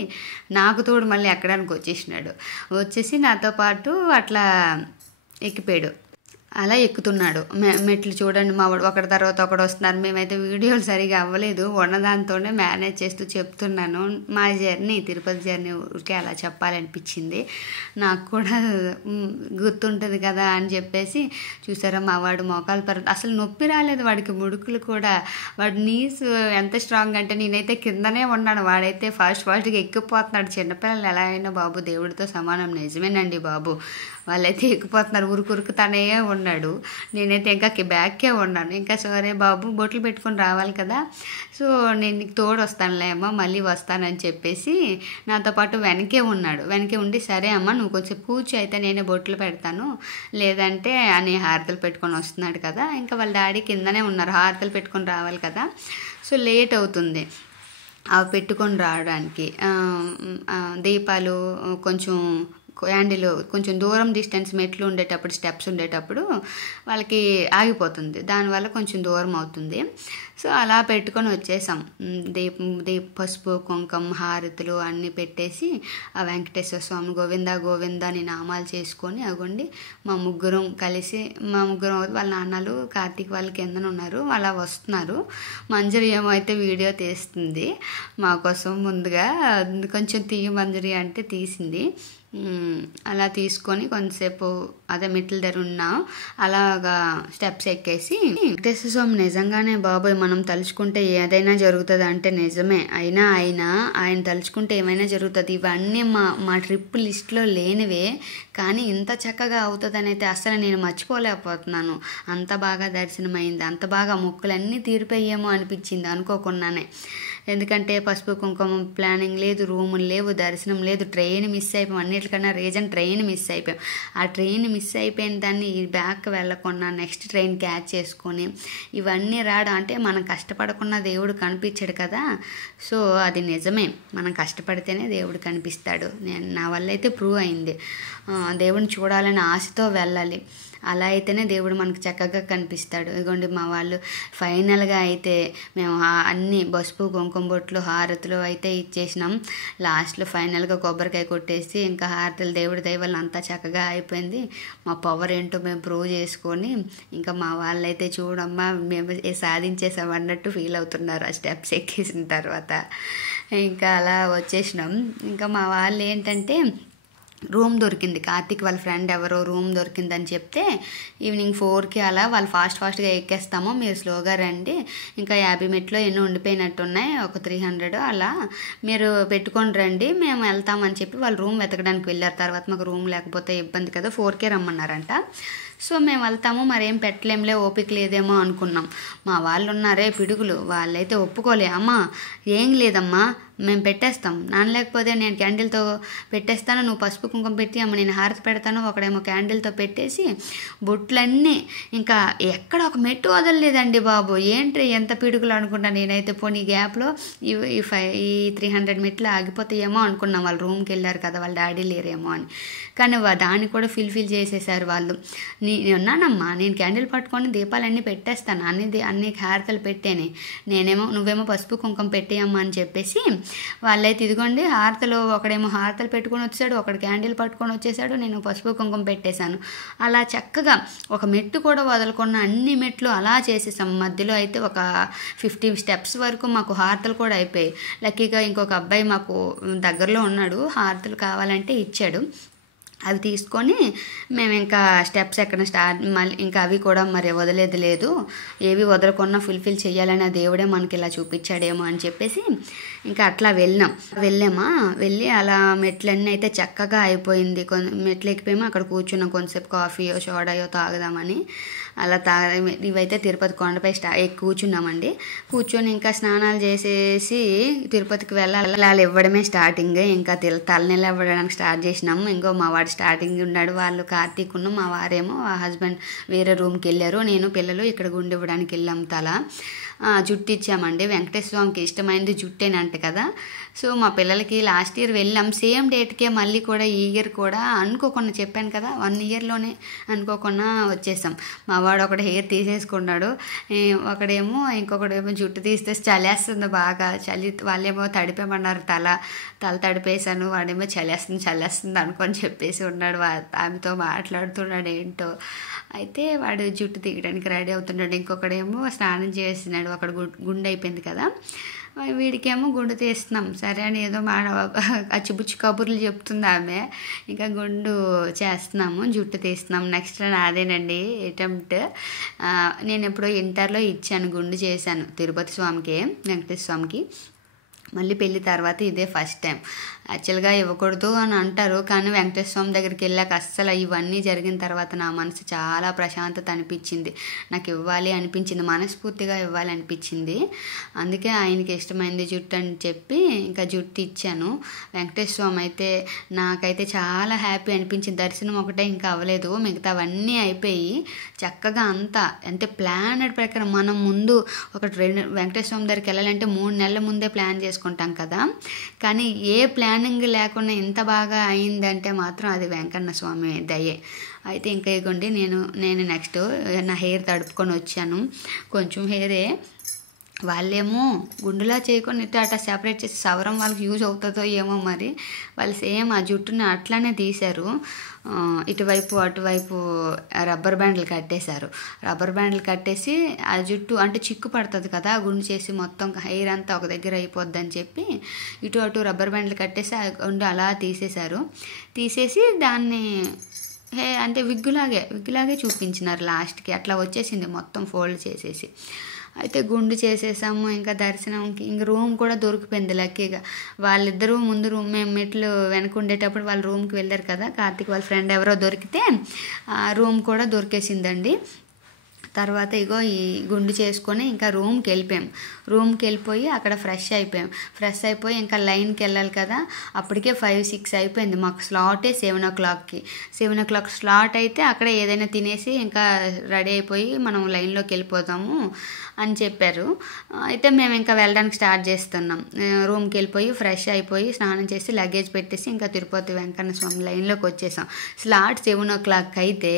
నాకు తోడు మళ్ళీ ఎక్కడానికి వచ్చేసి నాతో పాటు అట్లా ఎక్కిపోయాడు. అలా ఎక్కుతున్నాడు. మెట్లు చూడండి, మా వాడు ఒకటి తర్వాత ఒకడు వస్తున్నారు. మేమైతే వీడియోలు సరిగా అవ్వలేదు, ఉన్నదాంతోనే మేనేజ్ చేస్తూ చెప్తున్నాను. మా జర్నీ, తిరుపతి జర్నీ ఊరికే అలా చెప్పాలనిపించింది. నాకు కూడా గుర్తుంటుంది కదా అని చెప్పేసి. చూసారా మా వాడు మోకాలు పర్వతం అసలు నొప్పి రాలేదు వాడికి, ముడుకులు కూడా. వాడు నీస్ ఎంత స్ట్రాంగ్ అంటే నేనైతే కిందనే ఉన్నాను, వాడైతే ఫాస్ట్గా ఎక్కిపోతున్నాడు. చిన్నపిల్లలు ఎలా అయినా బాబు దేవుడితో సమానం. నిజమేనండి బాబు, వాళ్ళైతే ఎక్కిపోతున్నారు, ఉరుకుతానే ఉన్నాడు. నేనైతే ఇంకా బ్యాక్కే ఉన్నాను. ఇంకా సరే బాబు బొట్లు పెట్టుకొని రావాలి కదా, సో నేను నీకు తోడు వస్తానులే అమ్మ, మళ్ళీ వస్తానని చెప్పేసి నాతో పాటు వెనకే ఉండి, సరే అమ్మ నువ్వు కొంచెం కూర్చో, అయితే నేనే బొట్లు పెడతాను, లేదంటే అని హారతలు పెట్టుకొని వస్తున్నాడు కదా. ఇంకా వాళ్ళ డాడీ కిందనే ఉన్నారు, హారతలు పెట్టుకొని రావాలి కదా, సో లేట్ అవుతుంది అవి పెట్టుకొని రావడానికి. దీపాలు కొంచెం క్యాండిల్ కొంచెం దూరం డిస్టెన్స్ మెట్లు ఉండేటప్పుడు, స్టెప్స్ ఉండేటప్పుడు వాళ్ళకి ఆగిపోతుంది, దానివల్ల కొంచెం దూరం అవుతుంది. సో అలా పెట్టుకొని వచ్చేసాం. పసుపు కుంకుమ హారతులు అన్నీ పెట్టేసి ఆ వెంకటేశ్వర స్వామి గోవింద అని నామాలు చేసుకొని అగోండి మా ముగ్గురం వాళ్ళ నాన్నలు కార్తీక్ వాళ్ళు కిందన ఉన్నారు, అలా వస్తున్నారు. మంజరి ఏమో అయితే వీడియో తీస్తుంది మా కోసం. ముందుగా కొంచెం మంజరి అంటే తీసింది. అలా తీసుకొని కొంతసేపు అదే మెట్ల దగ్గర ఉన్నాం, అలాగా స్టెప్స్ ఎక్కేసి. వెంకటేశ్వర స్వామి నిజంగానే బాబోయ్, మనం తలుచుకుంటే ఏదైనా జరుగుతుంది అంటే నిజమే. అయినా ఆయన తలుచుకుంటే ఏమైనా జరుగుతుంది. ఇవన్నీ మా ట్రిప్ లిస్ట్లో లేనివే, కానీ ఇంత చక్కగా అవుతుందని అయితే అసలు నేను మర్చిపోలేకపోతున్నాను. అంత బాగా దర్శనమైంది, అంత బాగా మొక్కులన్నీ తీరిపోయేమో అనిపించింది అనుకోకుండానే. ఎందుకంటే పసుపు కుంకుమ ప్లానింగ్ లేదు, రూములు లేవు, దర్శనం లేదు, ట్రైన్ మిస్ అయిపోయాం. అన్నిటికన్నా రీజన్ ట్రైన్ మిస్ అయిపోయాం. ఆ ట్రైన్ మిస్ అయిపోయిన దాన్ని బ్యాక్ వెళ్ళకుండా నెక్స్ట్ ట్రైన్ క్యాచ్ చేసుకొని ఇవన్నీ రావడం అంటే మనం కష్టపడకుండా దేవుడు కనిపించాడు కదా. సో అది నిజమే, మనం కష్టపడితేనే దేవుడు కనిపిస్తాడు. నా వల్ల అయితే ప్రూవ్ అయింది. దేవుడిని చూడాలని ఆశతో వెళ్ళాలి, అలా అయితేనే దేవుడు మనకు చక్కగా కనిపిస్తాడు. ఇదిగోండి మా వాళ్ళు ఫైనల్గా అయితే మేము అన్ని పసుపు కుంకుమ బొట్లు హారతులు అయితే ఇచ్చేసినాం. లాస్ట్లో ఫైనల్గా కొబ్బరికాయ కొట్టేసి ఇంకా హారతులు దేవుడి దయవల్ల అంతా చక్కగా అయిపోయింది. మా పవర్ ఏంటో మేము ప్రూవ్ చేసుకొని ఇంకా మా వాళ్ళైతే చూడమ్మా మేము సాధించేసాం అన్నట్టు ఫీల్ అవుతున్నారు ఆ స్టెప్స్ ఎక్కేసిన తర్వాత. ఇంకా అలా వచ్చేసినాం. ఇంకా మా వాళ్ళు ఏంటంటే రూమ్ దొరికింది, కార్తీక్ వాళ్ళ ఫ్రెండ్ ఎవరో రూమ్ దొరికిందని చెప్తే ఈవినింగ్ 4కి అలా వాళ్ళు ఫాస్ట్గా ఎక్కేస్తాము, మీరు స్లోగా రండి, ఇంకా 50 మెట్లు ఎన్నో ఉండిపోయినట్టున్నాయి, ఒక 300 అలా మీరు పెట్టుకొని రండి, మేము వెళ్తామని చెప్పి వాళ్ళు రూమ్ వెతకడానికి వెళ్ళారు. తర్వాత మాకు రూమ్ లేకపోతే ఇబ్బంది కదా, 4కే రమ్మన్నారంట. సో మేము వెళ్తాము, మరేం పెట్టలేంలే, ఓపిక లేదేమో అనుకున్నాం. మా వాళ్ళు ఉన్నారే పిడుగులు, వాళ్ళైతే ఒప్పుకోలే. అమ్మా ఏం లేదమ్మా మేము పెట్టేస్తాం, నాన్న లేకపోతే నేను క్యాండిల్తో పెట్టేస్తాను, నువ్వు పసుపు కుంకుమ పెట్టి అమ్మ నేను హారతి పెడతాను, ఒకడేమో క్యాండిల్తో పెట్టేసి బొట్లన్నీ ఇంకా ఎక్కడ ఒక మెట్టు వదలలేదండి బాబు. ఏంటి ఎంత పిడుగులు అనుకుంటా నేనైతే. పోనీ గ్యాప్లో ఈ 300 మెట్లు ఆగిపోతాయేమో అనుకున్నాం, వాళ్ళు రూమ్కి వెళ్ళారు కదా, వాళ్ళ డాడీ లేరేమో అని. కానీ దాన్ని కూడా ఫిల్ చేసేసారు వాళ్ళు. ఉన్నానమ్మా, నేను క్యాండిల్ పట్టుకొని దీపాలన్నీ పెట్టేస్తాను, అన్ని హారతలు పెట్టేని, నువ్వేమో పసుపు కుంకుమ పెట్టేయమ్మా అని చెప్పేసి వాళ్ళైతే ఇదిగోండి హారతలు, ఒకడేమో హారతలు పెట్టుకొని వచ్చాడు, ఒకడు క్యాండిల్ పట్టుకొని వచ్చేసాడు, నేను పసుపు కుంకుమ పెట్టేశాను. అలా చక్కగా ఒక మెట్టు కూడా వదలకుండా అన్ని మెట్లు అలా చేసేసాం. మధ్యలో అయితే ఒక 50 స్టెప్స్ వరకు మాకు హారతలు కూడా అయిపోయాయి. లక్కీగా ఇంకొక అబ్బాయి మాకు దగ్గరలో ఉన్నాడు, హారతలు కావాలంటే ఇచ్చాడు. అవి తీసుకొని మేము ఇంకా స్టెప్స్ ఎక్కడ మళ్ళీ ఇంకా అవి కూడా మరి వదిలేదు లేదు, ఏవి వదలకుండా ఫుల్ఫిల్ చేయాలని ఆ దేవుడే మనకి ఇలా చూపించాడేమో అని చెప్పేసి ఇంకా అట్లా వెళ్ళి అలా మెట్లన్నీ అయితే చక్కగా అయిపోయింది. మెట్లు ఎక్కిపోయామో అక్కడ కూర్చున్నాం, కొంతసేపు కాఫీయో సోడాయో తాగుదామని. అలా ఇవైతే తిరుపతి కొండపై కూర్చున్నామండి. కూర్చొని ఇంకా స్నానాలు చేసేసి తిరుపతికి వెళ్ళాలి ఇవ్వడమే స్టార్టింగ్. ఇంకా తలనీళ్ళు ఇవ్వడానికి స్టార్ట్ చేసినాము. ఇంకో మా వాడు స్టార్టింగ్ ఉన్నాడు, వాళ్ళు కార్తీక్ మా వారేమో ఆ హస్బెండ్ వేరే రూమ్కి వెళ్ళారు, నేను పిల్లలు ఇక్కడ గుండె ఇవ్వడానికి వెళ్ళాం. జుట్టు ఇచ్చామండి. వెంకటేశ్వర స్వామికి ఇష్టమైనది జుట్టేనంట కదా. సో మా పిల్లలకి లాస్ట్ ఇయర్ వెళ్ళాం, సేమ్ డేట్కే మళ్ళీ కూడా ఈ ఇయర్ కూడా అనుకోకుండా, చెప్పాను కదా 1 ఇయర్లోనే అనుకోకుండా వచ్చేసాం. మా వాడు ఒకటి హెయిర్ తీసేసుకున్నాడు, ఇంకొకడేమో జుట్టు తీస్తే చలేస్తుంది బాగా, వాళ్ళేమో తడిపేమన్నారు, తల తడిపేశాను, వాడేమో చలేస్తుంది అనుకొని చెప్పేసి ఉన్నాడు. ఆమెతో మాట్లాడుతున్నాడు ఏంటో. అయితే వాడు జుట్టు తీయడానికి రెడీ అవుతున్నాడు. ఇంకొకడేమో స్నానం చేస్తున్నాడు, అక్కడ గుండె అయిపోయింది కదా, వీడికేమో గుండు తీస్తున్నాం. సరే అని ఏదో అచ్చిబుచ్చి కబుర్లు చెప్తుంది ఆమె. ఇంకా గుండు చేస్తున్నాము, జుట్టు తీస్తున్నాం. నెక్స్ట్ అదేనండి అటెంప్ట్. నేను ఎప్పుడో ఇంటర్లో ఇచ్చాను, గుండు చేశాను తిరుపతి స్వామికి, వెంకటేశ్వర స్వామికి. మళ్ళీ పెళ్ళి తర్వాత ఇదే ఫస్ట్ టైం. యాక్చువల్గా ఇవ్వకూడదు అని అంటారు, కానీ వెంకటేశ్వర స్వామి దగ్గరికి వెళ్ళాక అస్సలు ఇవన్నీ జరిగిన తర్వాత నా మనసు చాలా ప్రశాంతత అనిపించింది. నాకు ఇవ్వాలి అనిపించింది, మనస్ఫూర్తిగా ఇవ్వాలి అనిపించింది. అందుకే ఆయనకి ఇష్టమైంది జుట్టు అని చెప్పి ఇంకా జుట్టు ఇచ్చాను. వెంకటేశ్వర స్వామి అయితే నాకైతే చాలా హ్యాపీ అనిపించింది. దర్శనం ఒకటే ఇంకా అవ్వలేదు, మిగతావన్నీ అయిపోయి చక్కగా అంతా అంటే ప్లానెడ్ ప్రకారం. మనం ముందు వెంకటేశ్వర స్వామి దగ్గరికి వెళ్ళాలంటే 3 నెలల ముందే ప్లాన్ చేసుకుంటాం కదా, కానీ ఏ ప్లానింగ్ లేకుండా ఇంత బాగా అయిందంటే మాత్రం అది వెంకన్న స్వామి దయే. అయితే ఇంకా ఇదిగోండి నేను నెక్స్ట్ నా హెయిర్ తడుపుకొని వచ్చాను. కొంచెం హెయిరే, వాళ్ళేమో గుండులా చేయకుండా ఇటు అట్లా సెపరేట్ చేసి సవరం వాళ్ళకి యూజ్ అవుతుందో ఏమో మరి, వాళ్ళు సేమ్ ఆ జుట్టుని అట్లానే తీశారు. ఇటువైపు అటువైపు రబ్బర్ బ్యాండ్లు కట్టేశారు. రబ్బర్ బ్యాండ్లు కట్టేసి ఆ జుట్టు అంటే చిక్కు పడుతుంది కదా, గుండు చేసి మొత్తం హెయిర్ అంతా ఒక దగ్గర అయిపోద్ది అని చెప్పి ఇటు అటు రబ్బర్ బ్యాండ్లు కట్టేసి ఆ గుండు అలా తీసేసి దాన్ని అంటే విగ్గులాగే చూపించినారు లాస్ట్కి. అట్లా వచ్చేసింది మొత్తం ఫోల్డ్ చేసేసి. అయితే గుండు చేసేసాము. ఇంకా దర్శనంకి ఇంక రూమ్ కూడా దొరికిపోయింది లక్కీగా. వాళ్ళిద్దరూ ముందు మేము మెట్లు వెనక ఉండేటప్పుడు వాళ్ళ రూమ్కి వెళ్ళారు కదా, కార్తీక్ వాళ్ళ ఫ్రెండ్ ఎవరో దొరికితే ఆ రూమ్ కూడా దొరికేసిందండి. తర్వాత ఈ గుండు చేసుకొని ఇంకా రూమ్కి వెళ్ళిపోయి అక్కడ ఫ్రెష్ అయిపోయి ఇంకా లైన్కి వెళ్ళాలి కదా. అప్పటికే 5-6 అయిపోయింది. మాకు స్లాటే 7 o'clockకి. 7 o'clock స్లాట్ అయితే అక్కడ ఏదైనా తినేసి ఇంకా రెడీ అయిపోయి మనం లైన్లోకి వెళ్ళిపోతాము అని చెప్పారు. అయితే మేము ఇంకా వెళ్ళడానికి స్టార్ట్ చేస్తున్నాం. రూమ్కి వెళ్ళిపోయి ఫ్రెష్ అయిపోయి స్నానం చేసి లగేజ్ పెట్టేసి ఇంకా తిరుపతి వెంకన్న స్వామి లైన్లోకి వచ్చేసాం. స్లాట్ 7 o'clock అయితే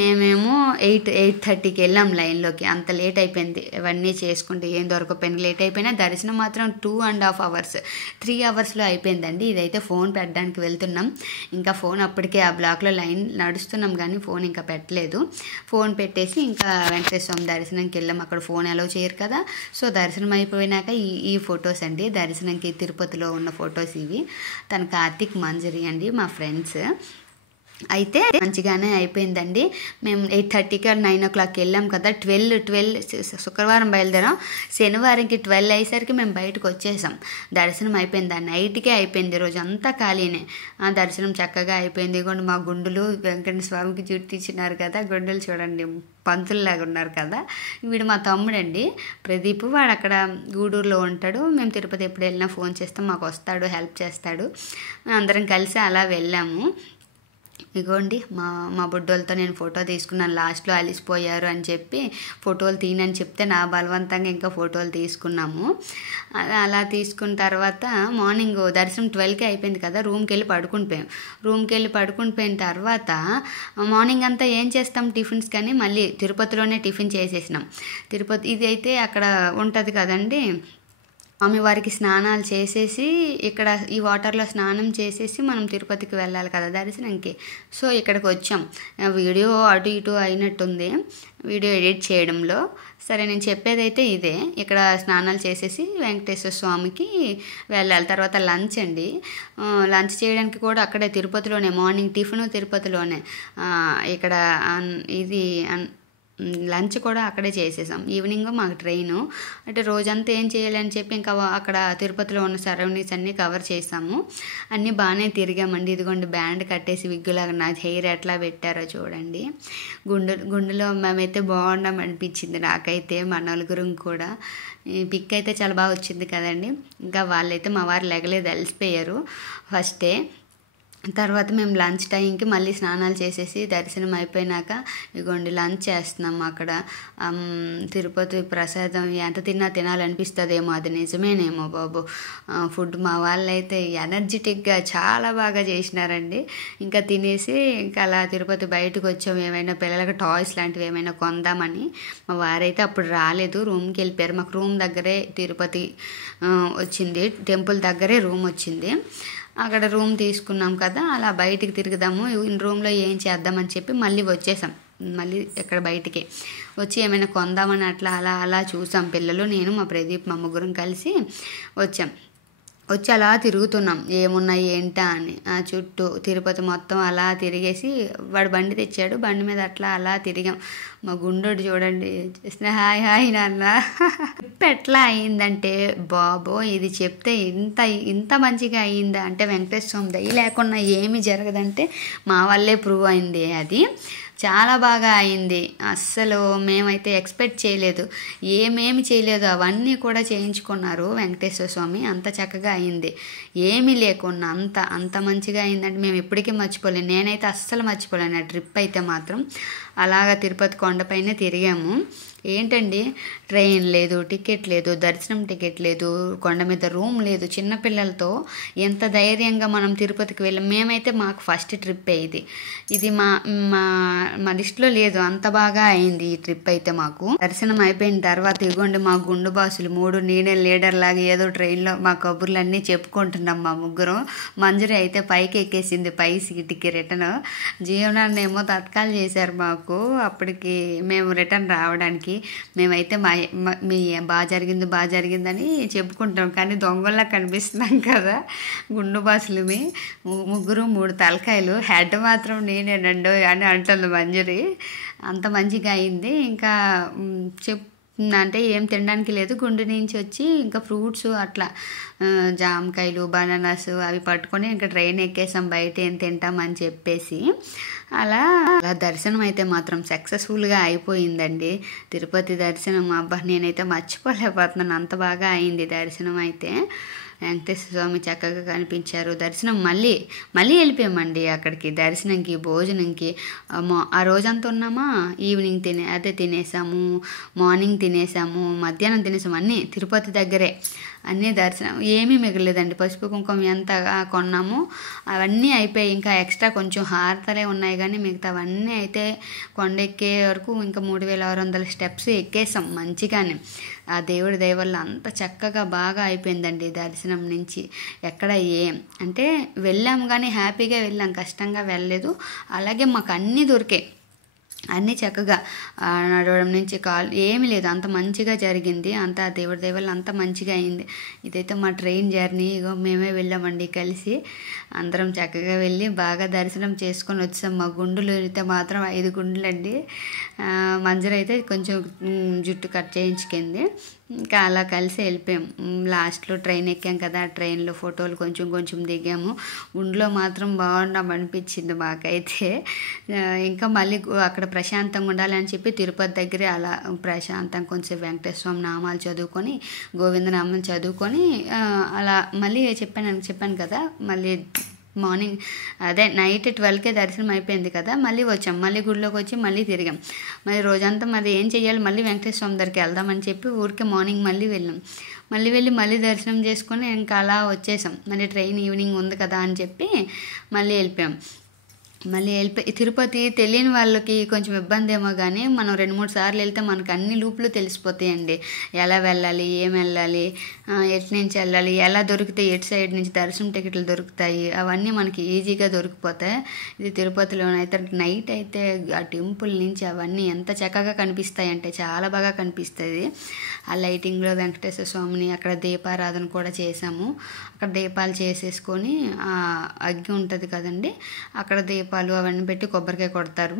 మేమేమో 8:30కి వెళ్ళాం లైన్లోకి. అంత లేట్ అయిపోయింది. ఇవన్నీ చేసుకుంటే ఏం దొరకపోయింది, లేట్ అయిపోయినా. దర్శనం మాత్రం 2.5 hours 3 hours అయిపోయిందండి. ఇదైతే ఫోన్ పెట్టడానికి వెళ్తున్నాం. ఇంకా ఫోన్ అప్పటికే ఆ బ్లాక్లో లైన్ నడుస్తున్నాం కానీ ఫోన్ ఇంకా పెట్టలేదు. ఫోన్ పెట్టేసి ఇంకా వెంకటేశ్వర స్వామి దర్శనంకి వెళ్ళాం. అక్కడ ఫోన్ అలౌ చేయరు కదా. సో దర్శనం అయిపోయినాక ఈ ఫొటోస్ అండి, దర్శనంకి తిరుపతిలో ఉన్న ఫొటోస్ ఇవి. తన కార్తీక్ మంజరి అండి మా ఫ్రెండ్స్. అయితే మంచిగానే అయిపోయిందండి. మేము 8:30కి 9 o'clock వెళ్ళాం కదా. 12 శుక్రవారం బయలుదేరాం. శనివారంకి 12 అయ్యేసరికి మేము బయటకు వచ్చేసాం. దర్శనం అయిపోయింది. ఆ నైట్కే అయిపోయింది. రోజు అంతా ఖాళీనే. ఆ దర్శనం చక్కగా అయిపోయింది. ఇదిగోండి మా గుండులు వెంకటేశ్వర స్వామికి జుట్టు ఇచ్చినారు కదా. గుండులు చూడండి పంతుల్లాగా ఉన్నారు కదా. వీడు మా తమ్ముడండి ప్రదీప్. వాడు అక్కడ గూడూరులో ఉంటాడు. మేము తిరుపతి ఎప్పుడు వెళ్ళినా ఫోన్ చేస్తాం, మాకు వస్తాడు, హెల్ప్ చేస్తాడు. మేము అందరం కలిసి అలా వెళ్ళాము. ఇగోండి మా బుడ్డోళ్ళతో నేను ఫోటో తీసుకున్నాను. లాస్ట్లో అలిసిపోయారు అని చెప్పి ఫోటోలు తీయనని చెప్తే నా బలవంతంగా ఇంకా ఫోటోలు తీసుకున్నాము. అలా తీసుకున్న తర్వాత మార్నింగ్ దర్శనం 12కి అయిపోయింది కదా, రూమ్కి వెళ్ళి పడుకుని పోయిన తర్వాత మార్నింగ్ అంతా ఏం చేస్తాం టిఫిన్స్ కానీ మళ్ళీ తిరుపతిలోనే టిఫిన్ చేసేసినాం. తిరుపతి ఇది అయితే అక్కడ ఉంటుంది కదండి, స్వామివారికి స్నానాలు చేసేసి ఇక్కడ ఈ వాటర్లో స్నానం చేసేసి మనం తిరుపతికి వెళ్ళాలి కదా దర్శనంకి. సో ఇక్కడికి వచ్చాం. వీడియో అటు ఇటు అయినట్టుంది వీడియో ఎడిట్ చేయడంలో. సరే నేను చెప్పేదైతే ఇదే, ఇక్కడ స్నానాలు చేసేసి వెంకటేశ్వర స్వామికి వెళ్ళాలి. తర్వాత లంచ్ అండి, లంచ్ చేయడానికి కూడా అక్కడే తిరుపతిలోనే, మార్నింగ్ టిఫిన్ తిరుపతిలోనే, ఇక్కడ ఇది లంచ్ కూడా అక్కడే చేసేసాం. ఈవినింగ్ మాకు ట్రైను, అంటే రోజంతా ఏం చేయాలని చెప్పి ఇంకా అక్కడ తిరుపతిలో ఉన్న సరౌండింగ్స్ అన్నీ కవర్ చేసాము. అన్నీ బాగానే తిరిగామండి. ఇదిగోండి బ్యాండ్ కట్టేసి విగ్గులాగా నా హెయిర్ ఎట్లా పెట్టారో చూడండి. గుండెలో మేమైతే బాగున్నాం అనిపించింది నాకైతే, మా నలుగురం కూడా. పిక్ అయితే చాలా బాగా వచ్చింది కదండి. ఇంకా వాళ్ళైతే మా వారు లెగలేదు, అలసిపోయారు ఫస్టే. తర్వాత మేము లంచ్ టైంకి మళ్ళీ స్నానాలు చేసేసి దర్శనం అయిపోయినాక ఇగోండి లంచ్ చేస్తున్నాం అక్కడ. తిరుపతి ప్రసాదం ఎంత తినాలనిపిస్తుందేమో, అది నిజమేనేమో బాబు. ఫుడ్ మా వాళ్ళైతే ఎనర్జెటిక్గా చాలా బాగా చేసినారండి. ఇంకా తినేసి ఇంకా అలా తిరుపతి బయటకు వచ్చాము, ఏమైనా పిల్లలకి టాయ్స్ లాంటివి ఏమైనా కొందామని. మా వారైతే అప్పుడు రాలేదు, రూమ్కి వెళ్ళిపోయారు. మాకు రూమ్ దగ్గరే తిరుపతి వచ్చింది, టెంపుల్ దగ్గరే రూమ్ వచ్చింది. అక్కడ రూమ్ తీసుకున్నాం కదా, అలా బయటికి తిరుగుదాము, రూమ్లో ఏం చేద్దామని చెప్పి మళ్ళీ వచ్చేసాం. మళ్ళీ ఇక్కడ బయటికి వచ్చి ఏమైనా కొందామని అలా చూసాం. పిల్లలు, నేను, మా ప్రదీప్, మా ముగ్గురం కలిసి వచ్చి అలా తిరుగుతున్నాం ఏమున్నాయి ఏంటా అని. ఆ చుట్టూ తిరుపతి మొత్తం అలా తిరిగేసి వాడు బండి తెచ్చాడు, బండి మీద అలా తిరిగాం. మా గుండోడు చూడండి హాయ్ హాయ్ నాన్న. ట్రిప్ ఎట్లా అయిందంటే బాబో, ఇది చెప్తే ఇంత మంచిగా అయ్యిందా అంటే వెంకటేశ్వర స్వామి దయ లేకుండా ఏమీ జరగదంటే మా వల్లే ప్రూవ్ అయింది. అది చాలా బాగా అయింది. అస్సలు మేమైతే ఎక్స్పెక్ట్ చేయలేదు, ఏమేమి చేయలేదు అవన్నీ కూడా చేయించుకున్నారు వెంకటేశ్వర స్వామి. అంత చక్కగా అయింది, ఏమీ లేకున్నా అంత మంచిగా అయిందంటే మేము ఎప్పటికీ మర్చిపోలేము. నేనైతే అస్సలు మర్చిపోలేను ఆ ట్రిప్ అయితే మాత్రం. అలాగా తిరుపతి కొండపైనే తిరిగాము. ఏంటండి, ట్రైన్ లేదు, టికెట్ లేదు, దర్శనం టికెట్ లేదు, కొండ మీద రూమ్ లేదు. చిన్నపిల్లలతో ఎంత ధైర్యంగా మనం తిరుపతికి వెళ్ళాం. మేమైతే మాకు ఫస్ట్ ట్రిప్ ఇది మా లిస్టులో లేదు, అంత బాగా అయింది ఈ ట్రిప్ అయితే మాకు. దర్శనం అయిపోయిన తర్వాత ఇగోండి మా గుండు బాసులు 3 నేనే లీడర్ లాగా ఏదో ట్రైన్లో మా కబుర్లన్నీ చెప్పుకుంటున్నాం మా ముగ్గురం. మంజరి అయితే పైకి ఎక్కేసింది, పై సీటుకి రిటర్న్. జీవనాన్ని ఏమో తత్కాలు చేశారు మాకు అప్పటికి మేము రిటర్న్ రావడానికి. మేమైతే మీ బాగా జరిగిందని చెప్పుకుంటాం, కానీ దొంగల్లా కనిపిస్తున్నాం కదా గుండు బాసులమి. ముగ్గురు 3 తలకాయలు, హెడ్ మాత్రం నేనేనండు అని అంటుంది మంజరి. అంత మంచిగా అయింది. ఇంకా అంటే ఏం తినడానికి లేదు, గుండు నుంచి వచ్చి ఇంకా ఫ్రూట్స్ అట్లా జామకాయలు, బనానాస్ అవి పట్టుకొని ఇంకా ట్రైన్ ఎక్కేసాం, బయట ఏం తింటామని చెప్పేసి. అలా దర్శనం అయితే మాత్రం సక్సెస్ఫుల్గా అయిపోయిందండి తిరుపతి దర్శనం. అబ్బా నేనైతే మర్చిపోలేకపోతున్నాను, అంత బాగా అయింది దర్శనం అయితే. వెంకటేశ్వర స్వామి చక్కగా కనిపించారు. దర్శనం మళ్ళీ వెళ్ళిపోయామండి అక్కడికి దర్శనంకి, భోజనంకి. ఆ రోజంతా ఉన్నామా, ఈవినింగ్ తినేసాము, మార్నింగ్ తినేసాము, మధ్యాహ్నం తినేసాము, అన్నీ తిరుపతి దగ్గరే అన్నీ దర్శనం. ఏమీ మిగలేదండి. పసుపు కుంకుమ ఎంత కొన్నాము అవన్నీ అయిపోయి, ఇంకా ఎక్స్ట్రా కొంచెం హారతలే ఉన్నాయి కానీ మిగతావన్నీ అయితే కొండ ఎక్కే వరకు ఇంకా 3600 స్టెప్స్ ఎక్కేసాం మంచిగానే. ఆ దేవుడి దయ వల్ల అంత చక్కగా బాగా అయిపోయిందండి దర్శనం నుంచి. ఎక్కడ అంటే వెళ్ళాము కానీ హ్యాపీగా వెళ్ళాం, కష్టంగా వెళ్ళలేదు. అలాగే మాకు అన్నీ దొరికాయి, అన్నీ చక్కగా నడవడం నుంచి ఏమీ లేదు, అంత మంచిగా జరిగింది. అంత దేవుడి దయ వల్ల అంత మంచిగా అయింది. ఇదైతే మా ట్రైన్ జర్నీ. ఇగో మేమే వెళ్ళామండి కలిసి, అందరం చక్కగా వెళ్ళి బాగా దర్శనం చేసుకొని వచ్చాం. మా గుండులు అయితే మాత్రం 5 గుండులండి. మంజరు అయితే కొంచెం జుట్టు కట్ చేయించుకుంది. ఇంకా అలా కలిసి వెళ్ళిపోయాం. లాస్ట్లో ట్రైన్ ఎక్కాం కదా, ట్రైన్లో ఫోటోలు కొంచెం దిగాము. గుండెలో మాత్రం బాగున్నాం అనిపించింది మాకైతే. ఇంకా మళ్ళీ అక్కడ ప్రశాంతంగా ఉండాలని చెప్పి తిరుపతి దగ్గరే అలా ప్రశాంతంగా కొంచెం వెంకటేశ్వర స్వామి నామాలు చదువుకొని, గోవిందనామాలు చదువుకొని అలా మళ్ళీ చెప్పాను కదా, మళ్ళీ మార్నింగ్ అదే నైట్ 12కే దర్శనం అయిపోయింది కదా, మళ్ళీ వచ్చాం, మళ్ళీ గుడిలోకి వచ్చి మళ్ళీ తిరిగాం. మరి రోజంతా మరి ఏం చెయ్యాలి, మళ్ళీ వెంకటేశ్వర స్వామి దగ్గరికి వెళ్దామని చెప్పి ఊరికే మార్నింగ్ మళ్ళీ వెళ్ళాం. మళ్ళీ వెళ్ళి మళ్ళీ దర్శనం చేసుకొని ఇంకా అలా వచ్చేసాం. మళ్ళీ ట్రైన్ ఈవినింగ్ ఉంది కదా అని చెప్పి మళ్ళీ వెళ్ళిపోయాం. మళ్ళీ తిరుపతి తెలియని వాళ్ళకి కొంచెం ఇబ్బంది ఏమో కానీ మనం 2-3 సార్లు వెళ్తే మనకు అన్ని లూపులు తెలిసిపోతాయండి. ఎలా వెళ్ళాలి, ఏం వెళ్ళాలి, ఎటు నుంచి వెళ్ళాలి, ఎలా దొరుకుతాయి, ఎటు సైడ్ నుంచి దర్శనం టికెట్లు దొరుకుతాయి, అవన్నీ మనకి ఈజీగా దొరికిపోతాయి. ఇది తిరుపతిలోనైతే నైట్ అయితే ఆ టెంపుల్ నుంచి అవన్నీ ఎంత చక్కగా కనిపిస్తాయి అంటే చాలా బాగా కనిపిస్తుంది. ఆ లైటింగ్లో వెంకటేశ్వర స్వామిని అక్కడ దీపారాధన కూడా చేసాము. అక్కడ దీపాలు చేసేసుకొని అగ్గి ఉంటుంది కదండి, అక్కడ దీపాలు అవన్నీ పెట్టి కొబ్బరికాయ కొడతారు,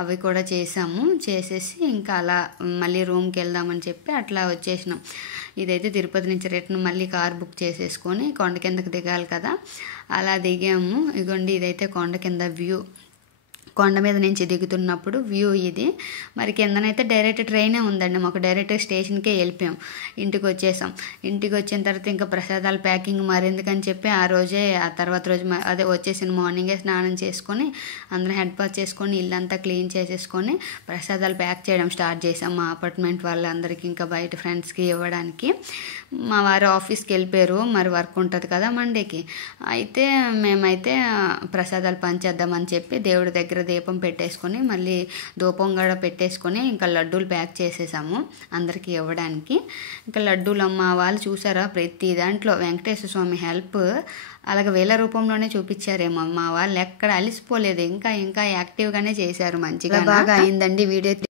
అవి కూడా చేసాము. చేసేసి ఇంకా అలా మళ్ళీ రూమ్కి వెళ్దామని చెప్పి అట్లా వచ్చేసినాం. ఇదైతే తిరుపతి నుంచి రిటర్న్ మళ్ళీ కార్ బుక్ చేసేసుకొని కొండ కిందకి దిగాలి కదా, అలా దిగాము. ఇదిగోండి ఇదైతే కొండ కింద వ్యూ, కొండ మీద నుంచి దిగుతున్నప్పుడు వ్యూ ఇది. మరి కిందనైతే డైరెక్ట్ ట్రైనే ఉందండి, మాకు డైరెక్ట్ స్టేషన్కే వెళ్ళిపోయాం. ఇంటికి వచ్చేసాం. ఇంటికి వచ్చిన తర్వాత ఇంకా ప్రసాదాల ప్యాకింగ్ మరెందుకని చెప్పి ఆ రోజే ఆ తర్వాత రోజు అదే వచ్చేసిన మార్నింగే స్నానం చేసుకొని అందరం హెడ్ బాత్ చేసుకొని ఇల్లంతా క్లీన్ చేసేసుకొని ప్రసాదాలు ప్యాక్ చేయడం స్టార్ట్ చేసాం మా అపార్ట్మెంట్ వాళ్ళందరికీ, ఇంకా బయట ఫ్రెండ్స్కి ఇవ్వడానికి. మా వారు ఆఫీస్కి వెళ్ళిపోయారు, మరి వర్క్ ఉంటుంది కదా మండేకి. అయితే మేమైతే ప్రసాదాలు పంచేద్దామని చెప్పి దేవుడి దగ్గర దీపం పెట్టేసుకొని మళ్ళీ ధూపం కూడా పెట్టేసుకొని ఇంకా లడ్డూలు ప్యాక్ చేసేసాము అందరికీ ఇవ్వడానికి. ఇంకా లడ్డూలు మా వాళ్ళు చూసారా ప్రతి దాంట్లో వెంకటేశ్వర స్వామి హెల్ప్ అలాగే వేల రూపంలోనే చూపించారేమో. మా వాళ్ళు ఎక్కడ అలిసిపోలేదు, ఇంకా ఇంకా యాక్టివ్గానే చేశారు, మంచిగా బాగా అయిందండి వీడియో.